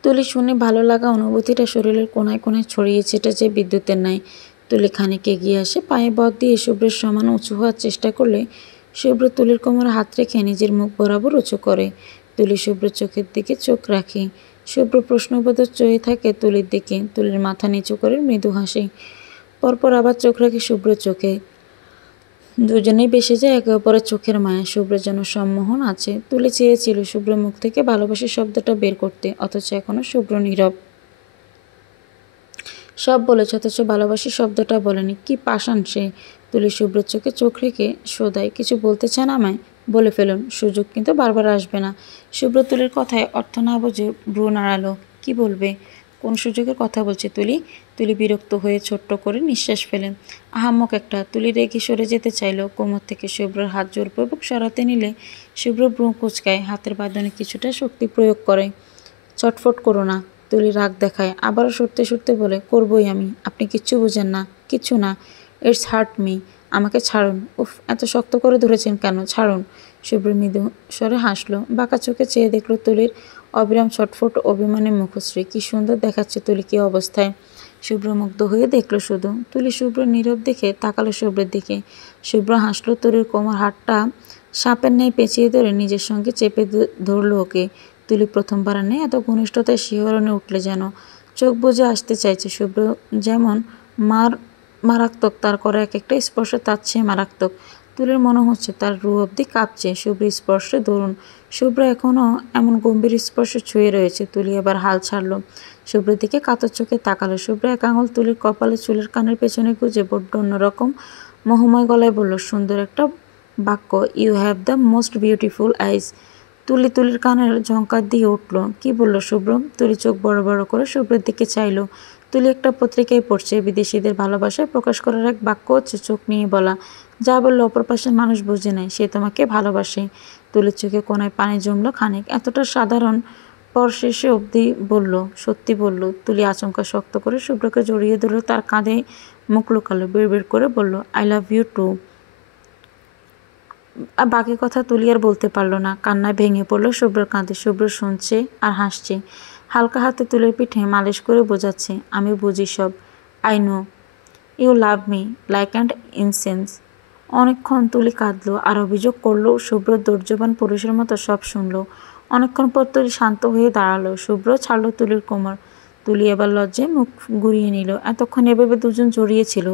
তুলি শুনে ভালো লাগা অনুভূতিটা শরীরের কোনায় কোনায় ছড়িয়ে ছিটেছে বিদ্যুতের ন্যায়। তুলি খানিক এগিয়ে আসে, পায়ে বদ দিয়ে শুভ্রের সমান উঁচু হওয়ার চেষ্টা করলে শুভ্র তুলির কোমরে হাত রেখে নিজের মুখ বরাবর উঁচু করে। তুলি শুভ্রের চোখের দিকে চোখ রাখে। শুভ্র প্রশ্নবোধক চেয়ে থাকে তুলির দিকে। তুলির মাথা নিচু করে মৃদু হাসে, পরপর আবার চোখ রাখে শুভ্রের চোখে। দুজনেই বেসে যায় একে অপরের চোখের মায়া। শুভ্রের যেন সম্মোহন আছে। তুলি চেয়েছিল শুভ্রের মুখ থেকে ভালোবাসি শব্দটা বের করতে, অথচ এখনো শুভ্র নীরব। সব বলেছে অথচ ভালোবাসি শব্দটা বলেনি। কি পাষাণ সে! তুলি শুভ্রের চোখে চোখ রেখে শোধায়, কিছু বলতে চান আমায়? বলে ফেলুন, সুযোগ কিন্তু বারবার আসবে না। শুভ্র তুলির কথায় অর্থ না বুঝে ভ্রু নাড়ালো। কি বলবে? কোন সুযোগের কথা বলছে তুলি? তুলি বিরক্ত হয়ে ছোট্ট করে নিঃশ্বাস ফেলেন। আহাম্মক একটা। তুলি রেগে সরে যেতে চাইল। কোমর থেকে শুভ্রর হাত জোরপূর্বক সরাতে নিলে শুভ্র ভ্রু কুঁচকায়, হাতের বাঁধনে কিছুটা শক্তি প্রয়োগ করে। চটফট করো না। তুলি রাগ দেখায়, আবারও সরতে সরতে বলে, করবই আমি। আপনি কিচ্ছু বুঝেন না। কিচ্ছু না। It's hurt me. আমাকে ছাড়ুন। উফ, এত শক্ত করে ধরেছেন কেন? ছাড়ুন। শুভ্র মৃদু স্বরে হাসলো। বাঁকা চোখে চেয়ে দেখলো তুলির অবিরাম ছটফট অভিমানের মুখশ্রী। কি সুন্দর দেখাচ্ছে তুলি কি অবস্থায়। শুভ্র মুগ্ধ হয়ে দেখলো শুধু। তুলি শুভ্র নীরব দেখে তাকালো শুভ্রের দিকে। শুভ্র হাসলো। তুলির কোমর হাতটা সাপের ন্যায় পেঁচিয়ে ধরে নিজের সঙ্গে চেপে ধরলো ওকে। তুলি প্রথমবারের নেই এত ঘনিষ্ঠতায় শিহরণে উঠলে যেন। চোখ বুজে আসতে চাইছে। শুভ্র যেমন মারাত্মক, তার করা এক একটা স্পর্শ তার চেয়ে মারাত্মক। তুলির মনে হচ্ছে তার রু অব্দি কাঁপছে শুভ্র স্পর্শে দরুন। শুভ্র এখনও এমন গম্ভীর স্পর্শ ছুঁয়ে রয়েছে। তুলি এবার হাল ছাড়লো। শুভ্রের দিকে কাতর চোখে তাকালো। শুভ্র এক আঙুল তুলির কপালে চুলের কানের পেছনে গুজে বড্ড অন্যরকম মোহময় গলায় বলল সুন্দর একটা বাক্য, you have the most beautiful eyes. তুলির কানের ঝংকার দিয়ে উঠল। কি বলল শুভ্র? তুলি চোখ বড় বড় করে শুভ্রের দিকে চাইল। তুলি একটা পত্রিকায় পড়ছে, বিদেশিদের ভালোবাসায় প্রকাশ করার এক বাক্য হচ্ছে চোখ নিয়ে বলা, যা বললো অপর পাশের মানুষ বুঝে নেয় সে তোমাকে ভালোবাসে। তুলির চোখে কোনায় পানি জমলো খানিক। এতটা সাধারণ পর শেষে অবধি বলল, সত্যি বলল। তুলি আচমকা শক্ত করে শুভ্রকে জড়িয়ে ধরল, তার কাঁধে মুখ লুকালো, বের করে বলল, আই লাভ ইউ টু। বাকি কথা তুলি আর বলতে পারল না। কান্নায় ভেঙে পড়ল শুভ্রর কাঁধে। শুভ্র শুনছে আর হাসছে। হালকা হাতে তুলির পিঠে মালিশ করে বোঝাচ্ছে, আমি বুঝি সব। I know you love me like and insane. অনেকক্ষণ তুলি কাঁদলো আর অভিযোগ করলো। শুভ্র ধৈর্যবান পুরুষের মতো সব শুনলো। অনেকক্ষণ পর তুলি শান্ত হয়ে দাঁড়ালো। শুভ্র ছাড়লো তুলির কোমর। তুলি এবার লজ্জায় মুখ ঘুরিয়ে নিল। এতক্ষণ এভাবে দুজন জড়িয়ে ছিল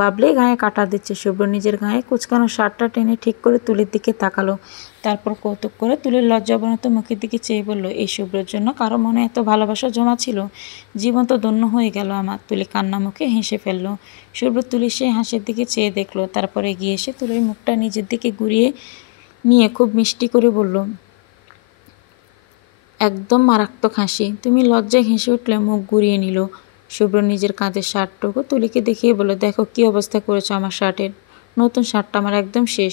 ভাবলেই গায়ে কাটা দিচ্ছে। শুভ্র নিজের গায়ে কুচকানো শার্টটা টেনে ঠিক করে তুলির দিকে তাকালো। তারপর কৌতুক করে তুলির লজ্জাবনত মুখের দিকে চেয়ে বলল, এই শুভ্রের জন্য কারো মনে এত ভালোবাসা জমা ছিল? জীবন তো ধন্য হয়ে গেল আমার। তুলি কান্না মুখে হেসে ফেললো। শুভ্র তুলির সেই হাসির দিকে চেয়ে দেখলো। তারপরে এগিয়ে এসে তুলির মুখটা নিজের দিকে ঘুরিয়ে নিয়ে খুব মিষ্টি করে বলল, একদম মারাত্মক হাসি। তুমি লজ্জায় হেসে উঠলে মুখ ঘুরিয়ে নিল। শুভ্র নিজের কাঁধের শার্টটুকু তুলিকে দেখিয়ে বলল, দেখো কি অবস্থা করেছো আমার শার্টের। নতুন শার্টটা আমার একদম শেষ।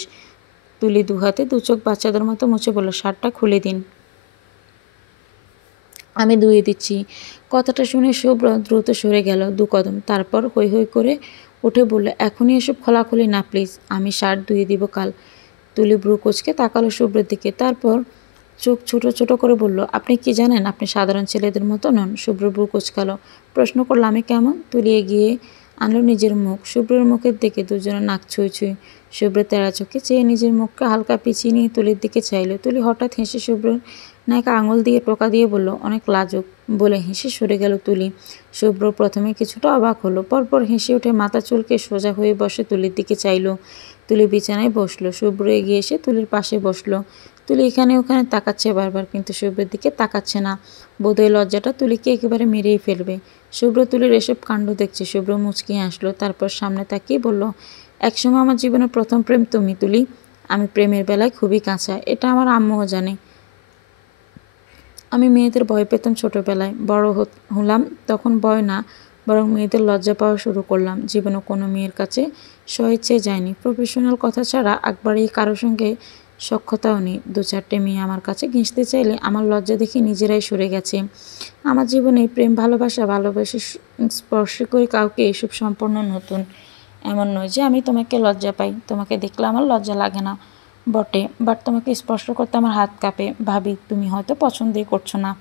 তুলি দু হাতে দু চোখ বাচ্চাদের মতো মুছে বলল, শার্টটা খুলে দিন, আমি ধুয়ে দিচ্ছি। কথাটা শুনে শুভ্র দ্রুত সরে গেল 2 কদম। তারপর হৈ হৈ করে উঠে বলল, এখনই এসব খোলাখুলি না প্লিজ, আমি শার্ট ধুয়ে দিব কাল। তুলি ভ্রু কুঁচকে তাকালো শুভ্রের দিকে। তারপর চোখ ছোট ছোট করে বলল, আপনি কি জানেন আপনি সাধারণ ছেলেদের মতো নন? শুভ্র ভ্রু কুঁচকালো। প্রশ্ন করলো, আমি কেমন? তুলি এগিয়ে আনলো নিজের মুখ শুভ্রের মুখের দিকে। দুজনে নাক ছুঁই ছুঁই। শুভ্র তেরা চোখে চেয়ে নিজের মুখকে হালকা পিছিয়ে নিয়ে তুলির দিকে চাইল। তুলি হঠাৎ হেসে শুভ্রের নায়িকা আঙুল দিয়ে টোকা দিয়ে বলল, অনেক লাজুক, বলে হেসে সরে গেল তুলি। শুভ্র প্রথমে কিছুটা অবাক হলো, পরপর হেসে উঠে মাথা চুলকে সোজা হয়ে বসে তুলির দিকে চাইল। তুলি বিছানায় বসলো। শুভ্র এগিয়ে এসে তুলির পাশে বসলো। তুলি এখানে ওখানে তাকাচ্ছে বারবার, কিন্তু শুভ্রের দিকে তাকাচ্ছে না। বোধহয় লজ্জাটা তুলিকে একেবারে মেরেই ফেলবে। শুভ্র তুলির এসব কাণ্ড দেখছে। শুভ্র মুচকি হাসলো। তারপর সামনে তাকিয়ে বলল, একসময় আমার জীবনের প্রথম প্রেম তুমি তুলি। আমি প্রেমের বেলায় খুবই কাঁচা, এটা আমার আম্মুও জানে। আমি মেয়েদের ভয় পেতাম ছোটোবেলায়। বড় হলাম তখন ভয় না, বরং মেয়েদের লজ্জা পাওয়া শুরু করলাম। জীবনে কোনো মেয়ের কাছে স্বেচ্ছায় যায়নি। প্রফেশনাল কথা ছাড়া একবারই কারোর সঙ্গে সখ্যতাও নেই। 2-4টে মেয়ে আমার কাছে ঘেঁষতে চাইলে আমার লজ্জা দেখে নিজেরাই সরে গেছে। আমার জীবনে প্রেম ভালোবাসে স্পর্শ করে কাউকে এসব সম্পূর্ণ নতুন। এমন নয় যে আমি তোমাকে লজ্জা পাই, তোমাকে দেখলে আমার লজ্জা লাগে না বটে, বাট তোমাকে স্পর্শ করতে আমার হাত কাঁপে। ভাবি তুমি হয়তো পছন্দই করছো না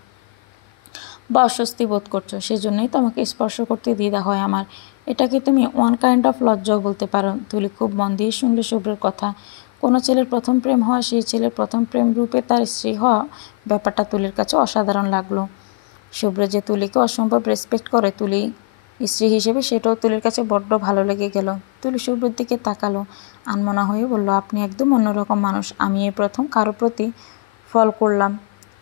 বা অস্বস্তি বোধ করছো, সেজন্যই তোমাকে স্পর্শ করতে দ্বিধা হয় আমার। এটাকে তুমি ওয়ান কাইন্ড অফ লজ্জাও বলতে পারো। তুলি খুব মন দিয়ে শুনলে শুভ্রের কথা। কোনো ছেলের প্রথম প্রেম হওয়া, সেই ছেলের প্রথম প্রেম রূপে তার স্ত্রী হওয়া, ব্যাপারটা তুলির কাছে অসাধারণ লাগলো। শুভ্র যে তুলিকে অসম্ভব রেসপেক্ট করে তুলি স্ত্রী হিসেবে, সেটাও তুলির কাছে বড্ড ভালো লেগে গেল। তুলি শুভ্রের দিকে তাকালো, আনমনা হয়ে বলল, আপনি একদম অন্যরকম মানুষ। আমি এই প্রথম কারো প্রতি ফল করলাম।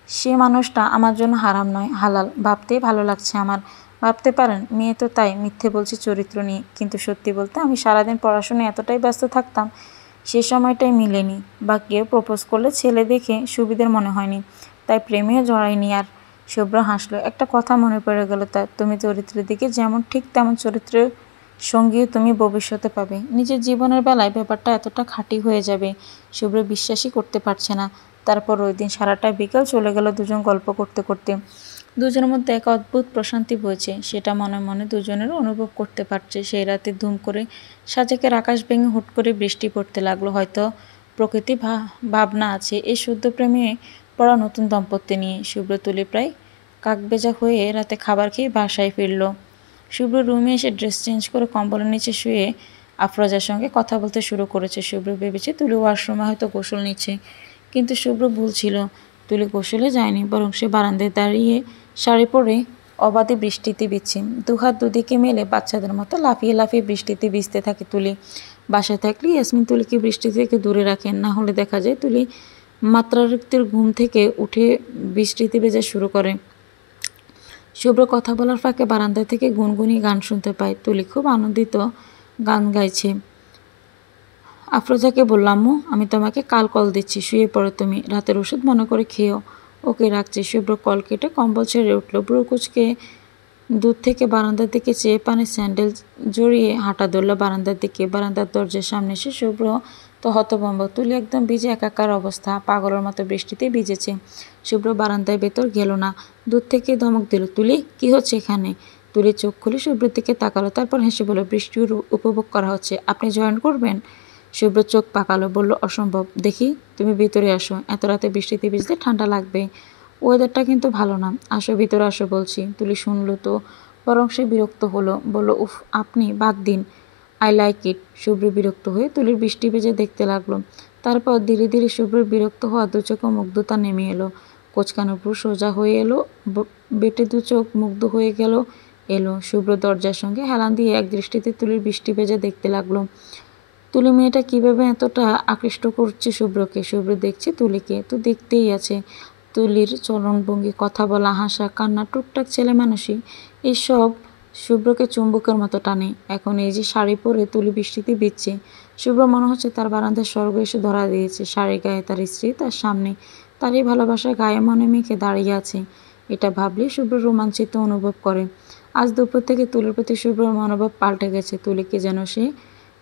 সে মানুষটা আমার জন্য হারাম নয়, হালাল। ভাবতেই ভালো লাগছে আমার। ভাবতে পারেন, মেয়ে তো তাই মিথ্যে বলছি চরিত্র নিয়ে, কিন্তু সত্যি বলতে আমি সারাদিন পড়াশোনায় এতটাই ব্যস্ত থাকতাম, সে সময়টাই মিলেনি। বা কেউ প্রপোজ করলে ছেলে দেখে সুবিধের মনে হয়নি, তাই প্রেমেও জড়ায়নি আর। শুভ্র হাসলো। একটা কথা মনে পড়ে গেল তার, তুমি চরিত্রের দিকে যেমন ঠিক তেমন চরিত্রের সঙ্গীও তুমি ভবিষ্যতে পাবে। নিজের জীবনের বেলায় ব্যাপারটা এতটা খাঁটি হয়ে যাবে শুভ্র বিশ্বাসই করতে পারছে না। তারপর ওই দিন সারাটা বিকাল চলে গেল দুজন গল্প করতে করতে। দুজনের মধ্যে এক অদ্ভুত প্রশান্তি বইছে, সেটা মনে মনে দুজনেরও অনুভব করতে পারছে। সেই রাতে ধুম করে সাজেকের আকাশ ভেঙে হুট করে বৃষ্টি পড়তে লাগলো। হয়তো প্রকৃতি ভাবনা আছে এই শুদ্ধ প্রেমে পড়া নতুন দম্পতি নিয়ে। শুভ্র তুলি প্রায় কাকবেজা হয়ে রাতে খাবার খেয়ে বাসায় ফিরল। শুভ্র রুমে এসে ড্রেস চেঞ্জ করে কম্বলের নিচে শুয়ে আফরোজার সঙ্গে কথা বলতে শুরু করেছে। শুভ্র ভেবেছে তুলি ওয়াশরুমে হয়তো গোসল নিচ্ছে, কিন্তু শুভ্র ভুল ছিল। তুলি গোসলে যায়নি, বরং সে বারান্দায় দাঁড়িয়ে শাড়ি পরে অবাধে বৃষ্টিতে ভিজছে। দুহাত দুদিকে মেলে বাচ্চাদের মতো লাফিয়ে লাফিয়ে বৃষ্টিতে ভিজতে থাকে তুলি। বাসায় থাকলে ইয়াসমিন তুলিকে বৃষ্টি থেকে দূরে রাখেন, না হলে দেখা যায় তুলি মাত্রাতিরিক্তের ঘুম থেকে উঠে বৃষ্টিতে ভেজা শুরু করে। শুভ্র কথা বলার ফাঁকে বারান্দা থেকে গুনগুনি গান শুনতে পায়। তুলি খুব আনন্দিত গান গাইছে। আফরোজাকে বললাম, আমি তোমাকে কাল কল দিচ্ছি, শুয়ে পড়ো তুমি, রাতের ওষুধ মনে করে খেয়েও। ওকে রাখছি। শুভ্র কল কেটে কম্বল ছেড়ে উঠল। ব্রুকুচকে দূর থেকে বারান্দার দিকে চেয়ে পানে স্যান্ডেল জড়িয়ে হাঁটা ধরল বারান্দার দিকে। বারান্দার দরজার সামনে এসে শুভ্র তো হতভম্ব। তুলি একদম ভিজে একাকার অবস্থা, পাগলের মতো বৃষ্টিতে ভিজেছে। শুভ্র বারান্দায় ভেতর গেল না, দূর থেকে ধমক দিল, তুলি কি হচ্ছে এখানে? তুলি চোখ খুলে শুভ্রের দিকে তাকালো, তারপর হেসে বলল, বৃষ্টি উপভোগ করা হচ্ছে, আপনি জয়েন করবেন? শুভ্র চোখ পাকালো, বলল, অসম্ভব। দেখি তুমি ভিতরে আসো, এত রাতে বৃষ্টিতে ভিজলে ঠান্ডা লাগবে, ওয়েদারটা কিন্তু ভালো না। আসো ভিতরে আসো বলছি। তুলি শুনলো তো, বরং সে বিরক্ত হলো, বলল, উফ, আপনি বাদ দিন, আই লাইক ইট। শুভ্র বিরক্ত হয়ে তুলির বৃষ্টি ভেজে দেখতে লাগলো। তারপর ধীরে ধীরে শুভ্রের বিরক্ত হওয়া দু চোখে মুগ্ধতা নেমে এলো। কোচকানো ভ্রু সোজা হয়ে এলো, বেটে দু চোখ মুগ্ধ হয়ে গেল। শুভ্র দরজার সঙ্গে হেলান দিয়ে এক দৃষ্টিতে তুলির বৃষ্টি ভেজে দেখতে লাগলো। তুলি মেয়েটা কীভাবে এতটা আকৃষ্ট করছে শুভ্রকে। শুভ্র দেখছে তুলিকে, তো দেখতেই আছে। তুলির চলনভঙ্গি, কথা বলা, হাসা, কান্না, টুকটাক ছেলে মানুষই, এইসব শুভ্রকে চুম্বকের মতো টানে। এখন এই যে শাড়ি পরে তুলি বৃষ্টিতে ভিজছে, শুভ্র মনে হচ্ছে তার বারান্দায় স্বর্গ এসে ধরা দিয়েছে। শাড়ির গায়ে তার স্ত্রী, তার সামনে তারই ভালোবাসার গায়ে মনে মেখে দাঁড়িয়ে আছে। এটা ভাবলে শুভ্র রোমাঞ্চিত অনুভব করে। আজ দুপুর থেকে তুলির প্রতি শুভ্রর মনোভাব পাল্টে গেছে। তুলিকে যেন সে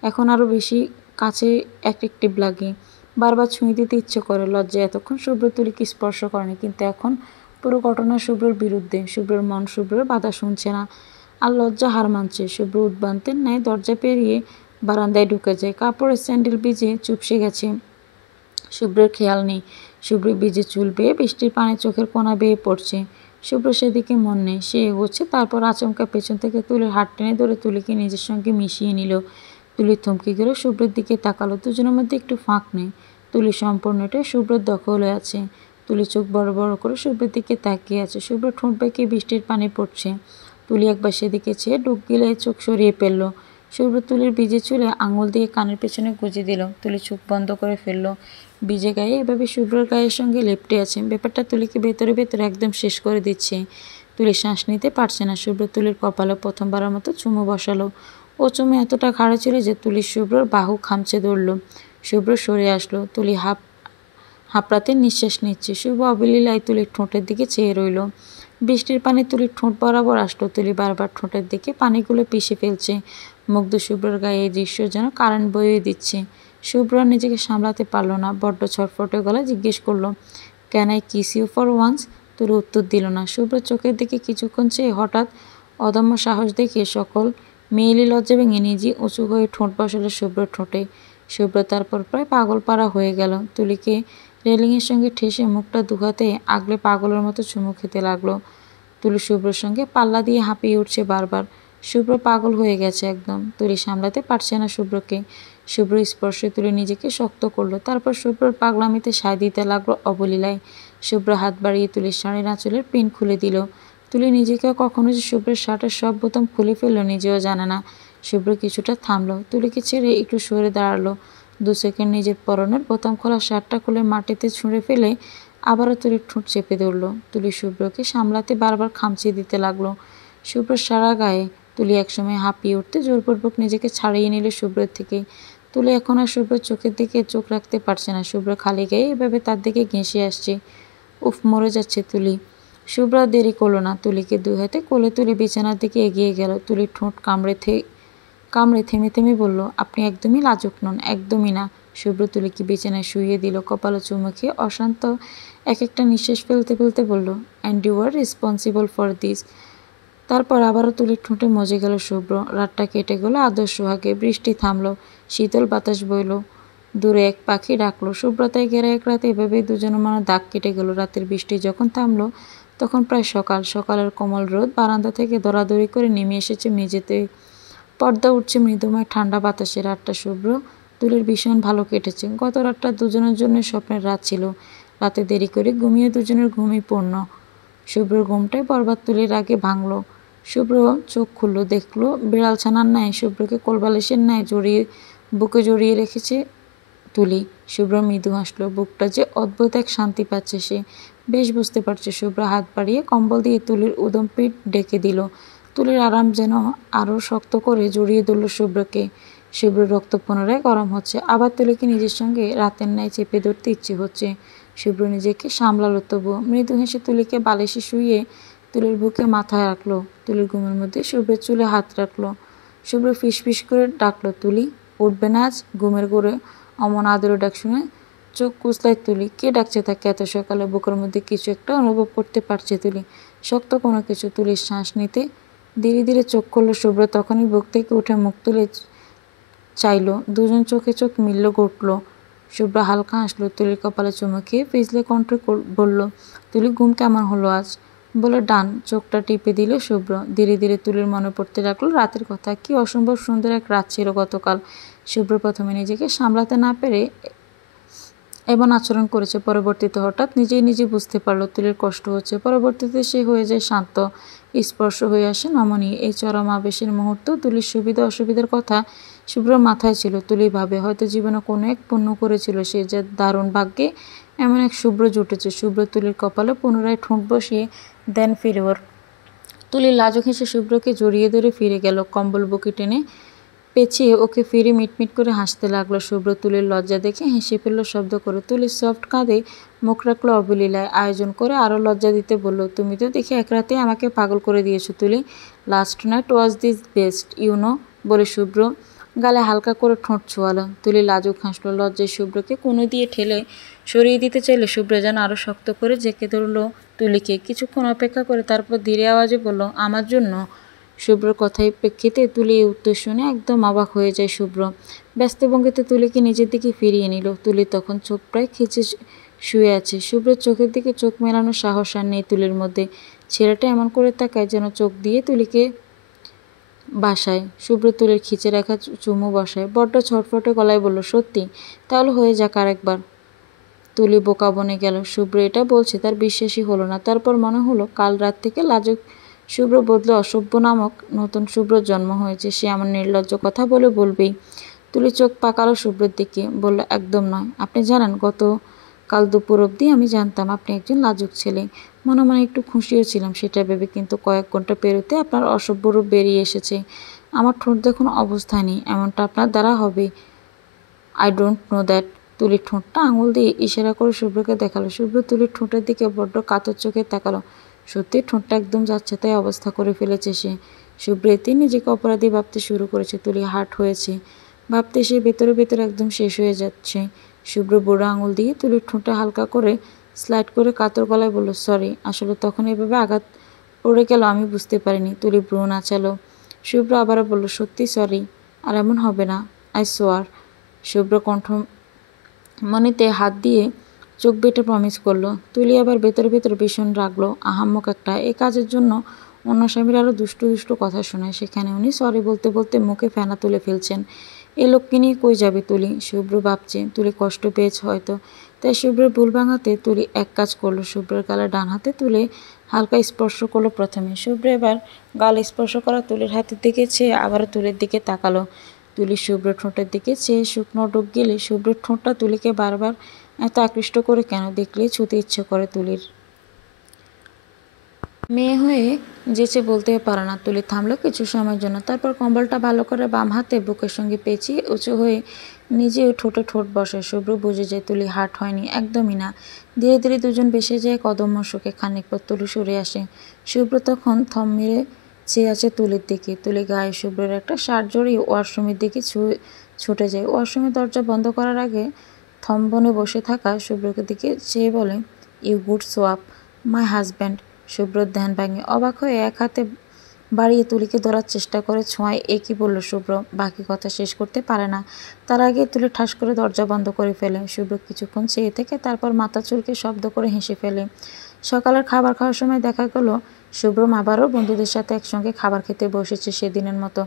এখন আরও বেশি কাছে অ্যাট্রাকটিভ লাগে, বারবার ছুঁয়ে দিতে ইচ্ছে করে। লজ্জায় এতক্ষণ শুভ্র তুলিকে স্পর্শ করেনি, কিন্তু এখন পুরো ঘটনা শুভ্রর বিরুদ্ধে। শুভ্রর মন শুভ্রর বাধা শুনছে না, আর লজ্জা হার মানছে। শুভ্র উদ্ভ্রান্তের ন্যায় দরজা পেরিয়ে বারান্দায় ঢুকে যায়। কাপড়ের স্যান্ডেল ভিজে চুপসে গেছে, শুভ্রের খেয়াল নেই। শুভ্র ভিজে চুল বেয়ে বৃষ্টির পানি চোখের কোণা বেয়ে পড়ছে। শুভ্র সেদিকে মন নেই, সে এগোচ্ছে। তারপর আচমকা পেছন থেকে তুলির হাত টেনে ধরে তুলিকে নিজের সঙ্গে মিশিয়ে নিল। তুলি থমকে গেল, শুভ্রের দিকে তাকালো। দুজনের মধ্যে একটু ফাঁক নেই। তুলি সম্পূর্ণটাই শুভ্রের দখলে আছে। তুলি চোখ বড় বড় করে শুভ্রের দিকে তাকিয়ে আছে। শুভ্র ঠোঁট বেঁকিয়ে বৃষ্টির পানি পড়ছে। তুলি একবার সেদিকে চেয়ে ডুব গিলে চোখ সরিয়ে ফেলল। শুভ্র তুলির ভিজে চুলে আঙুল দিয়ে কানের পেছনে গুঁজে দিল। তুলি চোখ বন্ধ করে ফেলল। ভিজে গায়ে এভাবে শুভ্রর গায়ের সঙ্গে লেপ্টে আছে। ব্যাপারটা তুলিকে ভেতরে ভেতরে একদম শেষ করে দিচ্ছে। তুলি শ্বাস নিতে পারছে না। শুভ্র তুলির কপালে প্রথমবারের মতো চুমু বসালো। ও চুমু এতটা খাড়া ছিল যে তুলির শুভ্রর বাহু খামচে ধরল। শুভ্র সরে আসলো। তুলি হাঁপড়াতে নিঃশ্বাস নিচ্ছে। শুভ্র অবলীলায় তুলির ঠোঁটের দিকে চেয়ে রইল। বৃষ্টির পানি তুলির ঠোঁট বরাবর আসলো। তুলি বারবার ঠোঁটের দিকে পানিগুলো পিষে ফেলছে। মুগ্ধ শুভ্রর গায়ে এই দৃশ্য যেন কারেন্ট বইয়ে দিচ্ছে। শুভ্র নিজেকে সামলাতে পারল না, বড্ড ছটফটে গলায় জিজ্ঞেস করলো, can I kiss you for once? Tuli উত্তর দিল না। শুভ্র চোখের দিকে কিছুক্ষণ চেয়ে হঠাৎ অদম্য সাহস দেখিয়ে সকল মেয়েলি লজ্জা ভেঙে নিজে উঁচু হয়ে ঠোঁট বসালো শুভ্রর ঠোঁটে। শুভ্র তারপর প্রায় পাগল পাড়া হয়ে গেল। তুলিকে রেলিংয়ের সঙ্গে ঠেসে মুখটা দুহাতে আগলে পাগলের মতো চুমু খেতে লাগলো। তুলি শুভ্রর সঙ্গে পাল্লা দিয়ে হাঁপিয়ে উঠছে বারবার। শুভ্র পাগল হয়ে গেছে একদম। তুলি সামলাতে পারছে না শুভ্রকে। শুভ্র স্পর্শে তুলি নিজেকে শক্ত করলো। তারপর শুভ্রর পাগলামিতে সায় দিতে লাগলো অবলীলায়। শুভ্র হাত বাড়িয়ে তুলির শাড়ির আঁচলের পিন খুলে দিল। তুলি নিজেকেও কখনো যে শুভ্রের শার্টের সব বোতাম খুলে ফেললো নিজেও জানে না। শুভ্র কিছুটা থামলো, তুলিকে ছেড়ে একটু সরে দাঁড়ালো। 2 সেকেন্ড নিজের পরনের বোতাম খোলা শার্টটা খুলে মাটিতে ছুঁড়ে ফেলে আবারও তুলির ঠোঁট চেপে ধরল। তুলি শুভ্রকে সামলাতে বারবার খামচি দিতে লাগলো। শুভ্রর সারা গায়ে। তুলি একসময় হাঁপিয়ে উঠতে জোরপূর্বক নিজেকে ছাড়িয়ে নিল শুভ্রের থেকে। তুলি এখন আর শুভ্রের চোখের দিকে চোখ রাখতে পারছে না। শুভ্র খালি গায়ে এভাবে তার দিকে ঘেঁষে আসছে। উফ, মরে যাচ্ছে তুলি। শুভ্র দেরি করলো না। তুলিকে 2 হাতে কোলে তুলে বিছানার দিকে এগিয়ে গেল। তুলির ঠোঁট কামড়ে থেমে থেমে বলল, আপনি একদমই লাজুক নন, একদমই না। শুভ্র তুলিকে বিছানায় শুইয়ে দিল। কপালে চুমু খেয়ে অশান্ত এক একটা নিঃশ্বাস ফেলতে ফেলতে বলল, and you are responsible for this. তারপর আবারও তুলির ঠোঁটে মজে গেল শুভ্র। রাতটা কেটে গেল আদর্শ সোহাগে। বৃষ্টি থামলো, শীতল বাতাস বইল। দূরে এক পাখি ডাকলো। সুব্রতায় ঘেরা এক রাতে এভাবেই দুজনের মনে দাগ কেটে গেল। রাতের বৃষ্টি যখন থামলো তখন প্রায় সকাল। সকালের কোমল রোদ বারান্দা থেকে দৌড়াদৌড়ি করে নেমে এসেছে মেঝেতে। পর্দা উঠছে মৃদুময় ঠান্ডা বাতাসে। রাতটা শুভ্র তুলির ভীষণ ভালো কেটেছে। গত রাতটা দুজনের জন্য স্বপ্নের রাত ছিল। রাতে দেরি করে ঘুমিয়ে দুজনের ঘুমই পূর্ণ। শুভ্রর ঘুমটাই বরবাদ তুলির আগে ভাঙল। শুভ্র চোখ খুলল, দেখলো বিড়াল ছানার ন্যায় শুভ্রকে কোলবালিশের ন্যায় বুকে জড়িয়ে রেখেছে তুলি। শুভ্র মৃদু হাসল। বুকটা যে অদ্ভুত এক শান্তি পাচ্ছে সে। বেশ বুঝতে পারছে। শুভ্র হাত বাড়িয়ে কম্বল দিয়ে তুলির উদম পিঠ ঢেকে দিল। তুলির আরাম যেন আরও শক্ত করে জড়িয়ে ধরল শুভ্রকে। শুভ্র রক্ত পুনরায় গরম হচ্ছে। আবার তুলিকে নিজের সঙ্গে রাতের ন্যায় চেপে ধরতে ইচ্ছে হচ্ছে। শুভ্র নিজেকে সামলালো তবুও। মৃদু হেসে তুলিকে বালিশে শুইয়ে তুলির বুকে মাথা রাখলো। তুলির ঘুমের মধ্যে শুভ্রের চুলে হাত রাখলো। শুভ্র ফিসফিস করে ডাকলো, তুলি উঠবে না আজ? ঘুমের ঘোরে অমন আদরে ডাক শুনে চোখ কুচলায় তুলি। কে ডাকছে তাকে এত সকালে? বুকের মধ্যে কিছু একটা অনুভব করতে পারছে তুলি, শক্ত কোনো কিছু। তুলির শ্বাস নিতে ধীরে ধীরে চোখ খুলল শুভ্র। তখনই বুক থেকে উঠে মুখ তুলে চাইল। দুজন চোখে চোখ মিলল, ঘটল। শুভ্র হালকা হাসলো। তুলির কপালে চুমু খেয়ে পিছলে কণ্ঠে বলল, তুলি ঘুম কেমন হলো আজ? বলে ডান চোখটা টিপে দিল শুভ্র। ধীরে ধীরে তুলির মনে পড়তে লাগলো রাতের কথা। কি অসম্ভব সুন্দর এক রাত ছিল গতকাল। শুভ্র প্রথমে নিজেকে সামলাতে না পেরে এমন আচরণ করেছে। পরবর্তীতে হঠাৎ নিজে বুঝতে পারলো তুলির কষ্ট হচ্ছে। পরবর্তীতে সে হয়ে যায় শান্ত, স্পর্শ হয়ে আসে নমনীয়। এই চরম আবেশের মুহূর্ত তুলির সুবিধা অসুবিধার কথা শুভ্রর মাথায় ছিল। তুলি ভাবে হয়তো জীবনে কোনো এক পুণ্য করেছিল সে, যে দারুণ ভাগ্যে এমন এক শুভ্র জুটেছে। শুভ্র তুলির কপালে পুনরায় ঠোঁট বসিয়ে দেন ফিরে ওর। তুলির লাজুক হেসে শুভ্রকে জড়িয়ে ধরে ফিরে গেল। কম্বল বুকে টেনে পেঁচিয়ে ওকে ফিরে মিটমিট করে হাসতে লাগলো। শুভ্র তুলির লজ্জা দেখে হেসে ফেলল শব্দ করে। তুলির সফট কাঁধে মুখ রাখলো অবলীলায়। আয়োজন করে আরও লজ্জা দিতে বলল, তুমি তো দেখে এক রাতে আমাকে পাগল করে দিয়েছো Tuli. Last night was this best you know, বলে শুভ্র গালে হালকা করে ঠোঁট ছোঁয়ালো। তুলি লাজুক হাসলো। লজ্জায় শুভ্রকে কোনো দিয়ে ঠেলে সরিয়ে দিতে চাইলে শুভ্র যেন আরও শক্ত করে জেঁকে ধরল তুলিকে। কিছুক্ষণ অপেক্ষা করে তারপর ধীরে আওয়াজে বলল, আমার জন্য? শুভ্রর কথায় প্রেক্ষিতে তুলি এই উত্তর শুনে একদম অবাক হয়ে যায় শুভ্র। ব্যস্ত ভঙ্গিতে তুলিকে নিজের দিকে ফিরিয়ে নিল। তুলি তখন চোখ প্রায় খিচে শুয়ে আছে। শুভ্রর চোখের দিকে চোখ মেলানোর সাহস আর নেই তুলির মধ্যে। ছেলেটা এমন করে তাকায় যেন চোখ দিয়ে তুলিকে বাসায়। শুভ্র তুলির খিচে রাখা চুমু বসায়। বড্ড ছটফটে গলায় বলল, সত্যি? তাহলে হয়ে যাক আরেকবার। তুলি বোকা বনে গেল। শুভ্র এটা বলছে তার বিশ্বাসই হলো না। তারপর মনে হলো কাল রাত থেকে লাজুক শুভ্র বদলে অসভ্য নামক নতুন শুভ্রর জন্ম হয়েছে। সে এমন নির্লজ্জ কথা বলবেই। তুলি চোখ পাকালো শুভ্রের দিকে, বলল, একদম নয়। আপনি জানেন কাল দুপুর অবধি আমি জানতাম আপনি একজন লাজুক ছেলে। মনে মনে একটু খুশিও ছিলাম সেটা ভেবে, কিন্তু কয়েক ঘন্টা পেরোতে আপনার অসভ্য রূপ বেরিয়ে এসেছে। আমার ঠোঁট দেখুন অবস্থায় নেই। এমনটা আপনার দ্বারা হবে? I don't know that. তুলির ঠোঁটটা আঙুল দিয়ে ইশারা করে শুভ্রকে দেখালো। শুভ্র তুলির ঠোঁটের দিকে বড্ড কাতর চোখে তাকালো। সত্যি ঠোঁটটা একদম যাচ্ছে তাই অবস্থা করে ফেলেছে সে। শুভ্র এতে নিজেকে অপরাধী ভাবতে শুরু করেছে। তুলি হার্ট হয়েছে ভাবতে সে ভেতরে ভেতরে একদম শেষ হয়ে যাচ্ছে। শুভ্র বুড়ো আঙুল দিয়ে তুলির ঠোঁটে হালকা করে স্লাইড করে কাতর গলায় বলল, সরি, আসলে তখন এভাবে আঘাত পড়ে গেল আমি বুঝতে পারিনি। তুলি ভ্রু নাচালো। শুভ্র আবারও বলল, সত্যি সরি, আর এমন হবে না, আই সোয়ার। শুভ্র কণ্ঠ মনিতে হাত দিয়ে চোখ বেটে প্রমিস করলো। তুলি আবার ভেতরে ভীষণ রাগলো। আহাম্মক একটা। এই কাজের জন্য অন্য স্বামীর আরও দুষ্টু কথা শোনায়, সেখানে উনি সরি বলতে বলতে মুখে ফেনা তুলে ফেলছেন। এই লোককে নিয়ে কই যাবে তুলি? শুভ্র ভাবছে তুলি কষ্ট পেয়েছে হয়তো, তাই শুভ্রের ভুল ভাঙাতে তুলি এক কাজ করলো। শুভ্রের গালে ডান হাতে তুলে হালকা স্পর্শ করলো প্রথমে। শুভ্র এবার গাল স্পর্শ করা তুলির হাতের দিকে চেয়ে আবারও তুলির দিকে তাকালো। তুলি শুভ্র ঠোঁটের দিকে চেয়ে শুকনো ডুব গেলে শুভ্রের ঠোঁটটা তুলিকে বারবার এত আকৃষ্ট করে কেন? দেখলেই ছুতে ইচ্ছে করে তুলির। মেয়ে হয়ে যেচে বলতে পারে না। তুলি থামলো কিছু সময়ের জন্য। তারপর কম্বলটা ভালো করে বাম হাতে বুকের সঙ্গে পেঁচিয়ে উঁচু হয়ে নিজেও ঠোঁটে ঠোঁট বসে। শুভ্র বুঝে যায় তুলি হার্ট হয়নি, একদমই না। ধীরে ধীরে দুজন বেসে যায় কদম্য সুখে। খানিক পর তুলি সরে আসে। শুভ্র তখন থম মেরে চেয়ে আছে তুলির দিকে। তুলি গায়ে শুভ্রের একটা শার্ট জড়িয়ে ওয়াশরুমের দিকে ছুটে যায়। ওয়াশরুমের দরজা বন্ধ করার আগে থমবনে বসে থাকা শুভ্রকে দিকে চেয়ে বলে, you good swap, my husband. শুভ্রর ধ্যান ভাঙে। অবাক হয়ে এক হাতে বাড়িয়ে তুলিকে ধরার চেষ্টা করে ছোঁয়ায় এ কী বলল শুভ্র, বাকি কথা শেষ করতে পারে না। তার আগে তুলি ঠাস করে দরজা বন্ধ করে ফেলে। শুভ্র কিছুক্ষণ চেয়ে থেকে তারপর মাথা চুলকে শব্দ করে হেসে ফেলে। সকালের খাবার খাওয়ার সময় দেখা গেল শুভ্রম আবারও বন্ধুদের সাথে একসঙ্গে খাবার খেতে বসেছে সেদিনের মতো,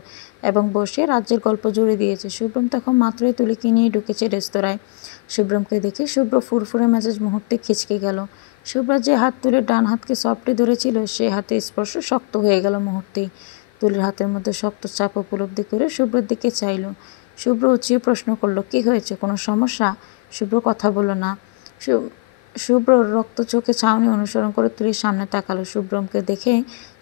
এবং বসে রাজ্যের গল্প জুড়ে দিয়েছে। শুভ্রম তখন মাত্রই তুলিকে নিয়ে ঢুকেছে রেস্তোরাঁয়। শুভ্রমকে দেখে শুভ্র ফুরফুরে মেজাজ মুহূর্তে খিচকে গেল। শুভ্রা যে হাত তুলে ডান হাতকে সফটে ধরেছিল সে হাতে স্পর্শ শক্ত হয়ে গেল মুহূর্তেই। তুলির হাতের মধ্যে শক্ত চাপ উপলব্ধি করে শুভ্রের দিকে চাইল। শুভ্র উঁচিয়ে প্রশ্ন করলো, কী হয়েছে, কোনো সমস্যা? শুভ্র কথা বলল না। শুভ্র রক্ত চোখে ছাউনি অনুসরণ করে তুলির সামনে তাকালো। শুভ্রমকে দেখে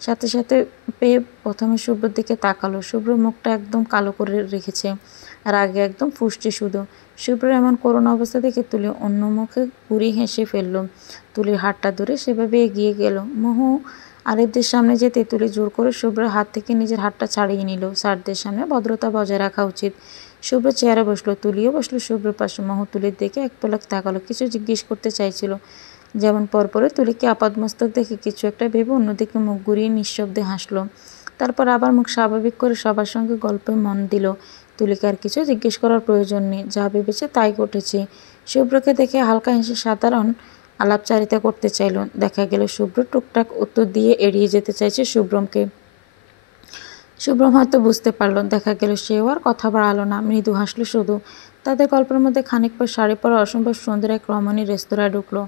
সাথে সাথে পেয়ে প্রথমে শুভ্রর দিকে তাকালো। শুভ্র মুখটা একদম কালো করে রেখেছে, রাগে একদম ফুঁসছে শুধু। শুভ্রের এমন করুণ অবস্থা দেখে তুলি অন্য মুখে ঘুরিয়ে হেসে ফেলল। তুলির হাতটা ধরে সেভাবে এগিয়ে গেল। মোহু আরিফদের সামনে যেতে তুলি জোর করে শুভ্রের হাত থেকে নিজের হাতটা ছাড়িয়ে নিল। স্যারদের সামনে ভদ্রতা বজায় রাখা উচিত। শুভ্র চেয়ারে বসলো, তুলিও বসলো শুভ্রের পাশে। মোহু তুলির দিকে এক পলক তাকালো, কিছু জিজ্ঞেস করতে চাইছিল, যেমন পরপরে তুলিকে আপাদমস্তক দেখে কিছু একটা ভেবে অন্যদিকে মুখ ঘুরিয়ে নিঃশব্দে হাসলো। তারপর আবার মুখ স্বাভাবিক করে সবার সঙ্গে গল্পে মন দিল। তুলিকে আর কিছু জিজ্ঞেস করার প্রয়োজন নেই, যা ভেবেছে তাই ঘটেছে। শুভ্রকে দেখে হালকা হেসে সাধারণ আলাপচারিতা করতে চাইল। দেখা গেল শুভ্র টুকটাক উত্তর দিয়ে এড়িয়ে যেতে চাইছে শুভ্রমকে। শুভ্রম হয়তো বুঝতে পারল। দেখা গেল সেও আর কথা বাড়ালো না, মৃদু হাসলো শুধু। তাদের গল্পের মধ্যে খানিক পর শাড়ি পরা অসম্ভব সুন্দর এক রমণী রেস্তোরাঁয় ঢুকলো।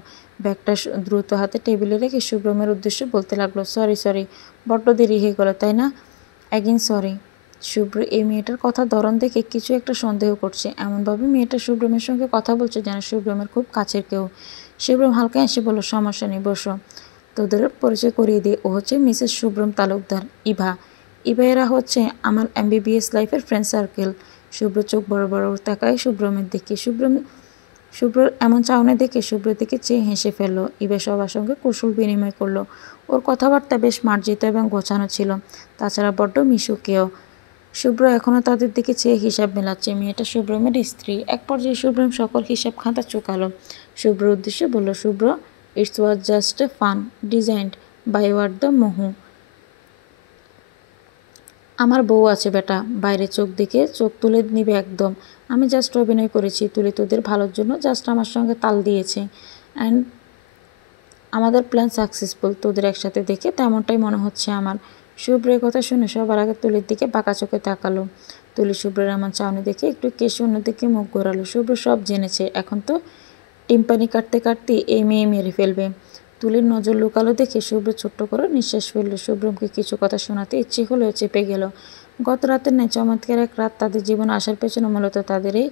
ব্যাগটা দ্রুত হাতে টেবিলে রেখে শুভ্রমের উদ্দেশ্যে বলতে লাগলো, সরি, বড্ড দেরি হয়ে গেল তাই না? Again sorry. শুভ্র এই মেয়েটার কথা ধরন দেখে কিছু একটা সন্দেহ করছে। এমনভাবে মেয়েটা শুভ্রমের সঙ্গে কথা বলছে যেন শুভ্রমের খুব কাছের কেউ। শুভ্রম হালকা এসে বলল, সমস্যা নেই, বসো। তোদের পরিচয় করিয়ে দিয়ে, ও হচ্ছে মিসেস শুভ্রম তালুকদার, ইভা। এরা হচ্ছে আমার MBBS লাইফের ফ্রেন্ড সার্কেল। শুভ্র চোখ বড় বড় তাকায় শুভ্রমের দিকে। শুভ্রর এমন চাউনি দেখে শুভ্রের দিকে চেয়ে হেসে ফেলল। ইভা সবার সঙ্গে কুশল বিনিময় করলো। ওর কথাবার্তা বেশ মার্জিত এবং গোছানো ছিল, তাছাড়া বড্ড মিশুকেও। শুভ্র এখনও তাদের দিকে চেয়ে হিসাব মেলাচ্ছে। মেয়েটা শুভ্রমের স্ত্রী। এক পর্যায়ে শুভ্রম সকল হিসাব খাতা চুকালো। শুভ্রর উদ্দেশ্যে বলল, Shubhra, it's was just a fun designed by what the মোহু। আমার বউ আছে বেটা, বাইরে চোখ দিকে চোখ তুলে নিবে একদম। আমি জাস্ট অভিনয় করেছি। তুলি তোদের ভালোর জন্য জাস্ট আমার সঙ্গে তাল দিয়েছে, অ্যান্ড আমাদের প্ল্যান সাকসেসফুল। তোদের একসাথে দেখে তেমনটাই মনে হচ্ছে আমার। শুভ্রের কথা শুনে সবার আগে তুলির দিকে বাঁকা চোখে তাকালো। তুলি শুভ্রের এমন চাউনি দেখে একটু কেশে অন্যদিকে মুখ ঘোরালো। শুভ্র সব জেনেছে, এখন তো টিম্পানি কাটতে কাটতে এই মেয়ে মেরে ফেলবে। তুলির নজর লুকালো দেখে শুভ্র ছোট্ট করে নিঃশ্বাস ফেলল। শুভ্রমকে কিছু কথা শোনাতে ইচ্ছে হলেও চেপে গেল। গত রাতের ন্যায় চমৎকার এক রাত তাদের জীবনে আসার পেছনে মূলত তাদের এই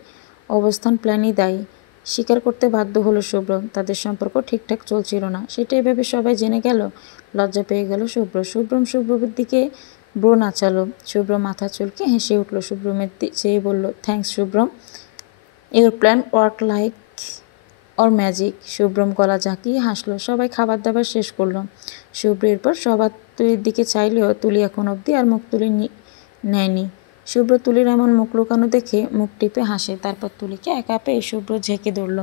অবস্থান প্ল্যানই দায়ী। স্বীকার করতে বাধ্য হলো শুভ্র। তাদের সম্পর্ক ঠিকঠাক চলছিল না, সেটাই ভেবে সবাই জেনে গেল। লজ্জা পেয়ে গেল শুভ্র। শুভ্রমের দিকে ব্রো নাচালো। শুভ্র মাথা চুলকে হেসে উঠল। শুভ্রমের চেয়ে বলল, thanks Shubhram, your plan work like or magic. Shubhram গলা ঝাঁকিয়ে হাসলো। সবাই খাবার দাবার শেষ করলো। শুভ্র এরপর সবার তুলির দিকে চাইলেও তুলি এখন অবধি আর মুখ তুলি নেয়নি। শুভ্র তুলির এমন মুখ লুকানো দেখে মুখ টিপে হাসে। তারপর তুলিকে একা পেয়ে শুভ্র ঝেঁকে ধরল।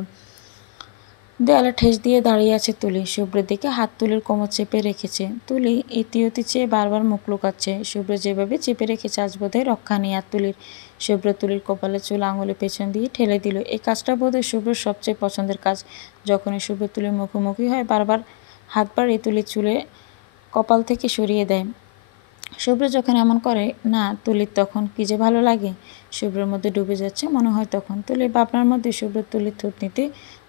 দেয়ালে ঠেস দিয়ে দাঁড়িয়ে আছে তুলি। শুভ্রের দিকে হাত তুলির কোমর চেপে রেখেছে। তুলি ইতিউতি চেয়ে বারবার মুখ লুকাচ্ছে। শুভ্র যেভাবে চেপে রেখেছে আজ বোধহয় রক্ষা নেই আর তুলির। শুভ্র তুলির কপালে চুল আঙুলে পেছন দিয়ে ঠেলে দিল। এই কাজটা বোধহয় শুভ্রর সবচেয়ে পছন্দের কাজ। যখনই শুভ্র তুলির মুখোমুখি হয় বারবার হাত বাড়িয়ে তুলির চুলে কপাল থেকে সরিয়ে দেয়। শুভ্র যখন এমন করে না তুলির তখন কী যে ভালো লাগে। শুভ্রের মধ্যে ডুবে যাচ্ছে মনে হয় তখন। তুলির ভাবনার মধ্যে শুভ্র তুলির থুতনিতে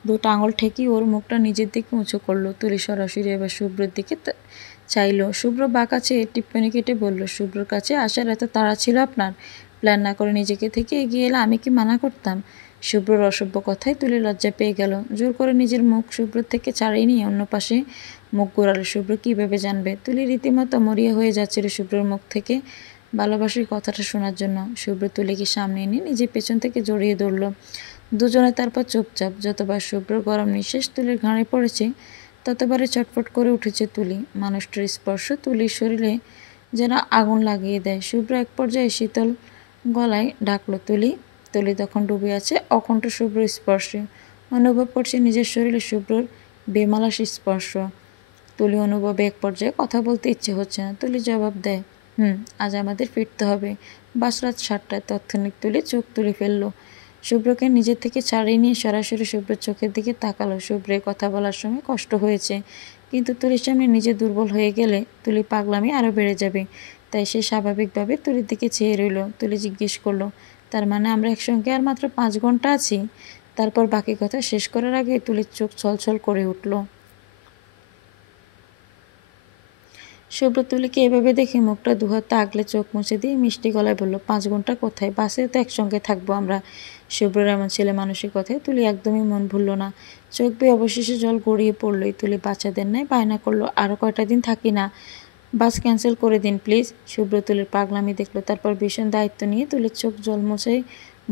দুটো আঙুল ঠেকিয়ে ওর মুখটা নিজের দিকে উঁচু করলো। তুলি সরাসরি এবার শুভ্রের দিকে চাইল। শুভ্র বাঁকা চেয়ে টিপ্পনি কেটে বলল, শুভ্রর কাছে আসার এত তাড়া ছিল আপনার? প্ল্যান না করে নিজেকে থেকে এগিয়ে এলে আমি কি মানা করতাম? শুভ্রর অসভ্য কথায় তুলি লজ্জা পেয়ে গেল। জোর করে নিজের মুখ শুভ্রর থেকে ছাড়িয়ে নিয়ে অন্য পাশে মুখ ঘোরালো। শুভ্র কীভাবে জানবে? তুলি রীতিমতো মরিয়া হয়ে যাচ্ছিল শুভ্রর মুখ থেকে ভালোবাসার কথাটা শোনার জন্য। শুভ্র তুলিকে সামনে এনে নিজের পেছন থেকে জড়িয়ে ধরল। দুজনে তারপর চুপচাপ। যতবার শুভ্রর গরম নিঃশ্বাস তুলির ঘাড়ে পড়েছে ততবারে ছটফট করে উঠেছে তুলি। মানুষটার স্পর্শ তুলির শরীরে যেন আগুন লাগিয়ে দেয়। শুভ্র এক পর্যায়ে শীতল গলায় ডাকলো, তুলি। তুলি তখন ডুবে আছে অকণ্ঠ শুভ্র স্পর্শে। অনুভব করছে নিজের শরীরে শুভ্রর বেমালাস স্পর্শ। তুলি অনুভবে এক পর্যায়ে কথা বলতে ইচ্ছে হচ্ছে না। তুলি জবাব দেয়, আজ আমাদের ফিরতে হবে। বাস রাত 7টায়। তৎক্ষণিক তুলি চোখ তুলে ফেলল। শুভ্রকে নিজের থেকে ছাড়িয়ে নিয়ে সরাসরি শুভ্রের চোখের দিকে তাকালো। শুভ্রের কথা বলার সময় কষ্ট হয়েছে, কিন্তু তুলির সামনে নিজে দুর্বল হয়ে গেলে তুলি পাগলামি আরও বেড়ে যাবে। তাই সে স্বাভাবিকভাবে তুলির দিকে চেয়ে রইল। তুলি জিজ্ঞেস করলো, তার মানে আমরা একসঙ্গে আর মাত্র 5 ঘন্টা আছি? তারপর বাকি কথা শেষ করার আগে তুলির চোখ ছলছল করে উঠল। শুভ্র তুলিকে এভাবে দেখে মুখটা দুহাতে আগলে চোখ মুছে দিয়ে মিষ্টি গলায় বলল, 5 ঘন্টা কোথায়? বাসে তো একসঙ্গে থাকবো আমরা। শুভ্রর এমন ছেলে মানুষের কথায় তুলি একদমই মন ভুলল না। চোখ বেয়ে অবশেষে জল গড়িয়ে পড়লই। তুলি বাচ্চাদের ন্যায় বায়না করলো, আরও কয়টা দিন থাকি না, বাস ক্যান্সেল করে দিন প্লিজ। শুভ্র তুলির পাগলামি দেখলো, তারপর ভীষণ দায়িত্ব নিয়ে তুলির চোখ জল মুছে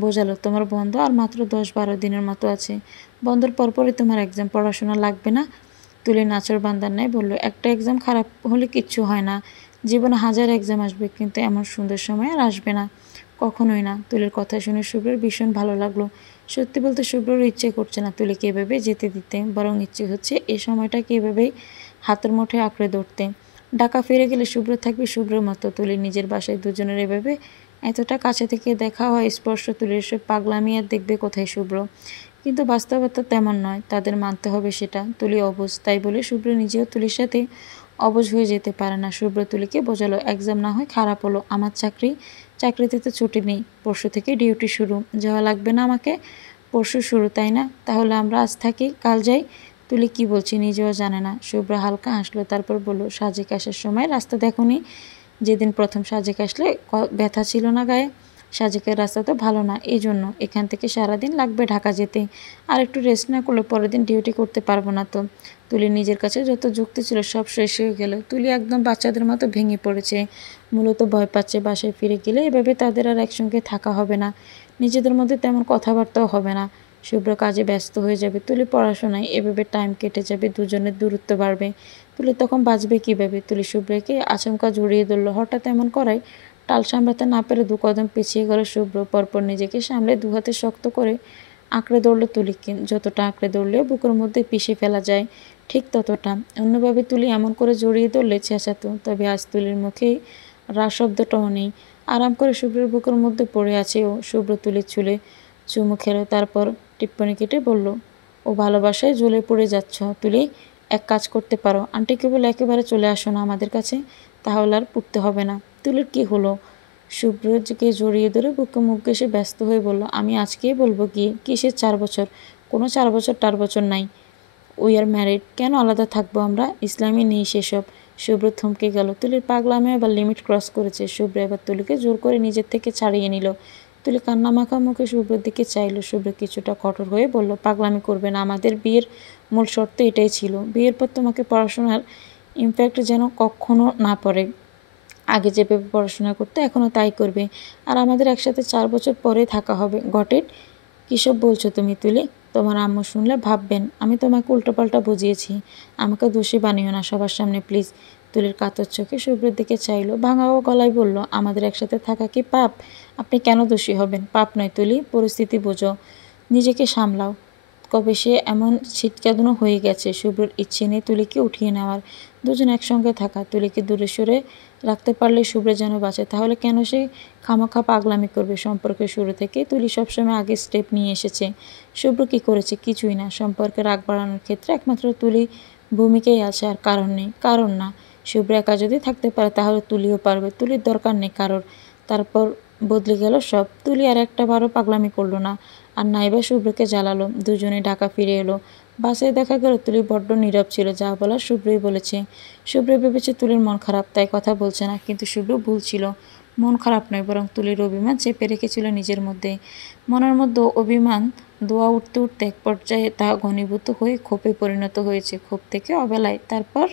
বোঝালো, তোমার বন্ধ আর মাত্র 10-12 দিনের মতো আছে। বন্ধের পরপরই তোমার এক্সাম, পড়াশোনা লাগবে না? তুলি নাচর বান্দার ন্যায় বলল, একটা এক্সাম খারাপ হলে কিচ্ছু হয় না, জীবনে হাজার এক্সাম আসবে, কিন্তু এমন সুন্দর সময় আর আসবে না, কখনোই না। তুলির কথা শুনে শুভ্রের ভীষণ ভালো লাগলো। সত্যি বলতে শুভ্রর ইচ্ছে করছে না তুলিকে এভাবে যেতে দিতে, বরং ইচ্ছে হচ্ছে এই সময়টাকে এভাবেই হাতের মুঠোয় আঁকড়ে ধরতে। ঢাকা ফিরে গেলে শুভ্র থাকবে শুভ্রের মতো। তুলির নিজের বাসায় দুজনের এভাবে এতটা কাছে থেকে দেখা হয়, স্পর্শ। তুলির সব পাগলামি আর দেখবে কোথায় শুভ্র, কিন্তু বাস্তবতা তেমন নয়, তাদের মানতে হবে সেটা। তুলি অবুঝ, তাই বলে শুভ্র নিজেও তুলির সাথে অবুঝ হয়ে যেতে পারে না। শুভ্র তুলিকে বোঝালো, এক্সাম না হয় খারাপ হলো, আমার চাকরিতে তো ছুটি নেই, পরশু থেকে ডিউটি শুরু, যাওয়া লাগবে না আমাকে? পরশু শুরু, তাই না? তাহলে আমরা আজ থাকি, কাল যাই। তুলি কি বলছি নিজেও জানে না। শুভ্র হালকা হাসলো, তারপর বলল, সাজেক আসার সময় রাস্তা দেখোনি? যেদিন প্রথম সাজেক আসলে ব্যথা ছিল না গায়ে? সাজেকের রাস্তা তো ভালো না, এই জন্য এখান থেকে সারাদিন লাগবে ঢাকা যেতে, আর একটু রেস্ট না করলে পরের দিন ডিউটি করতে পারবো না তো। তুলি নিজের কাছে যত যুক্তি ছিল সব শেষ হয়ে গেল। তুলি একদম বাচ্চাদের মতো ভেঙে পড়েছে, মূলত ভয় পাচ্ছে বাসায় ফিরে গেলে এভাবে তাদের আর একসঙ্গে থাকা হবে না, নিজেদের মধ্যে তেমন কথাবার্তাও হবে না। শুভ্র কাজে ব্যস্ত হয়ে যাবে, তুলি পড়াশোনায়, এভাবে টাইম কেটে যাবে, দুজনের দূরত্ব বাড়বে। তুলি তখন বাঁচবে কীভাবে? তুলি শুভ্রকে আচমকা জড়িয়ে ধরল। হঠাৎ এমন করায় টাল সামলাতে না পেরে 2 কদম পিছিয়ে গেল শুভ্র। পরপর নিজেকে সামলে 2 হাতে শক্ত করে আঁকড়ে ধরল তুলিকে। যতটা আঁকড়ে ধরলেও বুকের মধ্যে পিষে ফেলা যায়, ঠিক ততটা। অন্যভাবে তুলি এমন করে জড়িয়ে ধরলে চেঁচাতো, তবে আজ তুলির মুখে রা শব্দটাও নেই। আরাম করে শুভ্রের বুকের মধ্যে পড়ে আছে ও। শুভ্র তুলির চুলে চুমু খেলো, তারপর টিপ্পনি কেটে বলল, ও ভালোবাসায় জ্বলে পড়ে যাচ্ছ তুলি? এক কাজ করতে পারো, আন্টিকে বলে একেবারে চলে আসো না আমাদের কাছে, তাহলে আর পুড়তে হবে না। তুলির কি হলো? শুভ্রকে জড়িয়ে ধরে বুকে মুখ ঘেঁষে ব্যস্ত হয়ে বলল, আমি আজকেই বলবো গিয়ে, কিসের 4 বছর? কোনো 4 বছর 4 বছর নাই, উই আর ম্যারিড। কেন আলাদা থাকবো আমরা? ইসলামে নেই সেসব। শুভ্র থমকে গেল। তুলির পাগলামে এবার লিমিট ক্রস করেছে। শুভ্র এবার তুলিকে জোর করে নিজের থেকে ছাড়িয়ে নিল। তুলি কান্নামাখা মুখে শুভ্রের দিকে চাইল। শুভ্র কিছুটা কঠোর হয়ে বলল, পাগলামি করবে না, আমাদের বিয়ের মূল শর্ত এটাই ছিল, বিয়ের পর তোমাকে পড়াশোনার ইম্প্যাক্ট যেন কখনো না পড়ে। আগে যেভাবে পড়াশোনা করতে এখনও তাই করবে, আর আমাদের একসাথে 4 বছর পরে থাকা হবে। Got it? কী সব বলছো তুমি তুলি? তোমার আম্মু শুনলে ভাববেন আমি তোমাকে উল্টোপাল্টা বুঝিয়েছি। আমাকে দোষী বানিও না সবার সামনে প্লিজ। তুলির কাতর চোখে শুভ্রের দিকে চাইল, ভাঙাও গলায় বলল, আমাদের একসাথে থাকা কি পাপ? আপনি কেন দোষী হবেন? পাপ নয় তুলি, পরিস্থিতি বোঝো, নিজেকে সামলাও। কবে সে এমন ছিটকানো হয়ে গেছে। শুভ্রর ইচ্ছে নেই তুলিকে উঠিয়ে নেওয়ার, দুজন একসঙ্গে থাকা। তুলিকে দূরে সরে রাখতে পারলে শুভ্র যেন বাঁচে, তাহলে কেন সে খামাখা পাগলামি করবে? সম্পর্কের শুরু থেকে তুলি সবসময় আগে স্টেপ নিয়ে এসেছে। শুভ্র কী করেছে? কিছুই না। সম্পর্কে রাগ বাড়ানোর ক্ষেত্রে একমাত্র তুলি ভূমিকাই আছে, আর কারণ না। শুভ্র একা যদি থাকতে পারে তাহলে তুলিও পারবে। তুলির দরকার নেই কারোর। তারপর বদলে গেল সব। তুলি আর একটা বারও পাগলামি করলো না, আর নাইবা শুভ্রকে জ্বালালো। দুজনে ঢাকা ফিরে এলো। বাসে দেখা গেল তুলি বড্ড নীরব ছিল, যা বলার শুভ্রই বলেছে। শুভ্র ভেবেছে তুলির মন খারাপ, তাই কথা বলছে না, কিন্তু শুভ্র ভুল ছিল। মন খারাপ নয়, বরং তুলির অভিমান চেপে রেখেছিল নিজের মধ্যে। মনের মধ্যে অভিমান দোয়া উঠতে উঠতে এক পর্যায়ে তা ঘনীভূত হয়ে ক্ষোভে পরিণত হয়েছে, ক্ষোভ থেকে অবেলায়, তারপর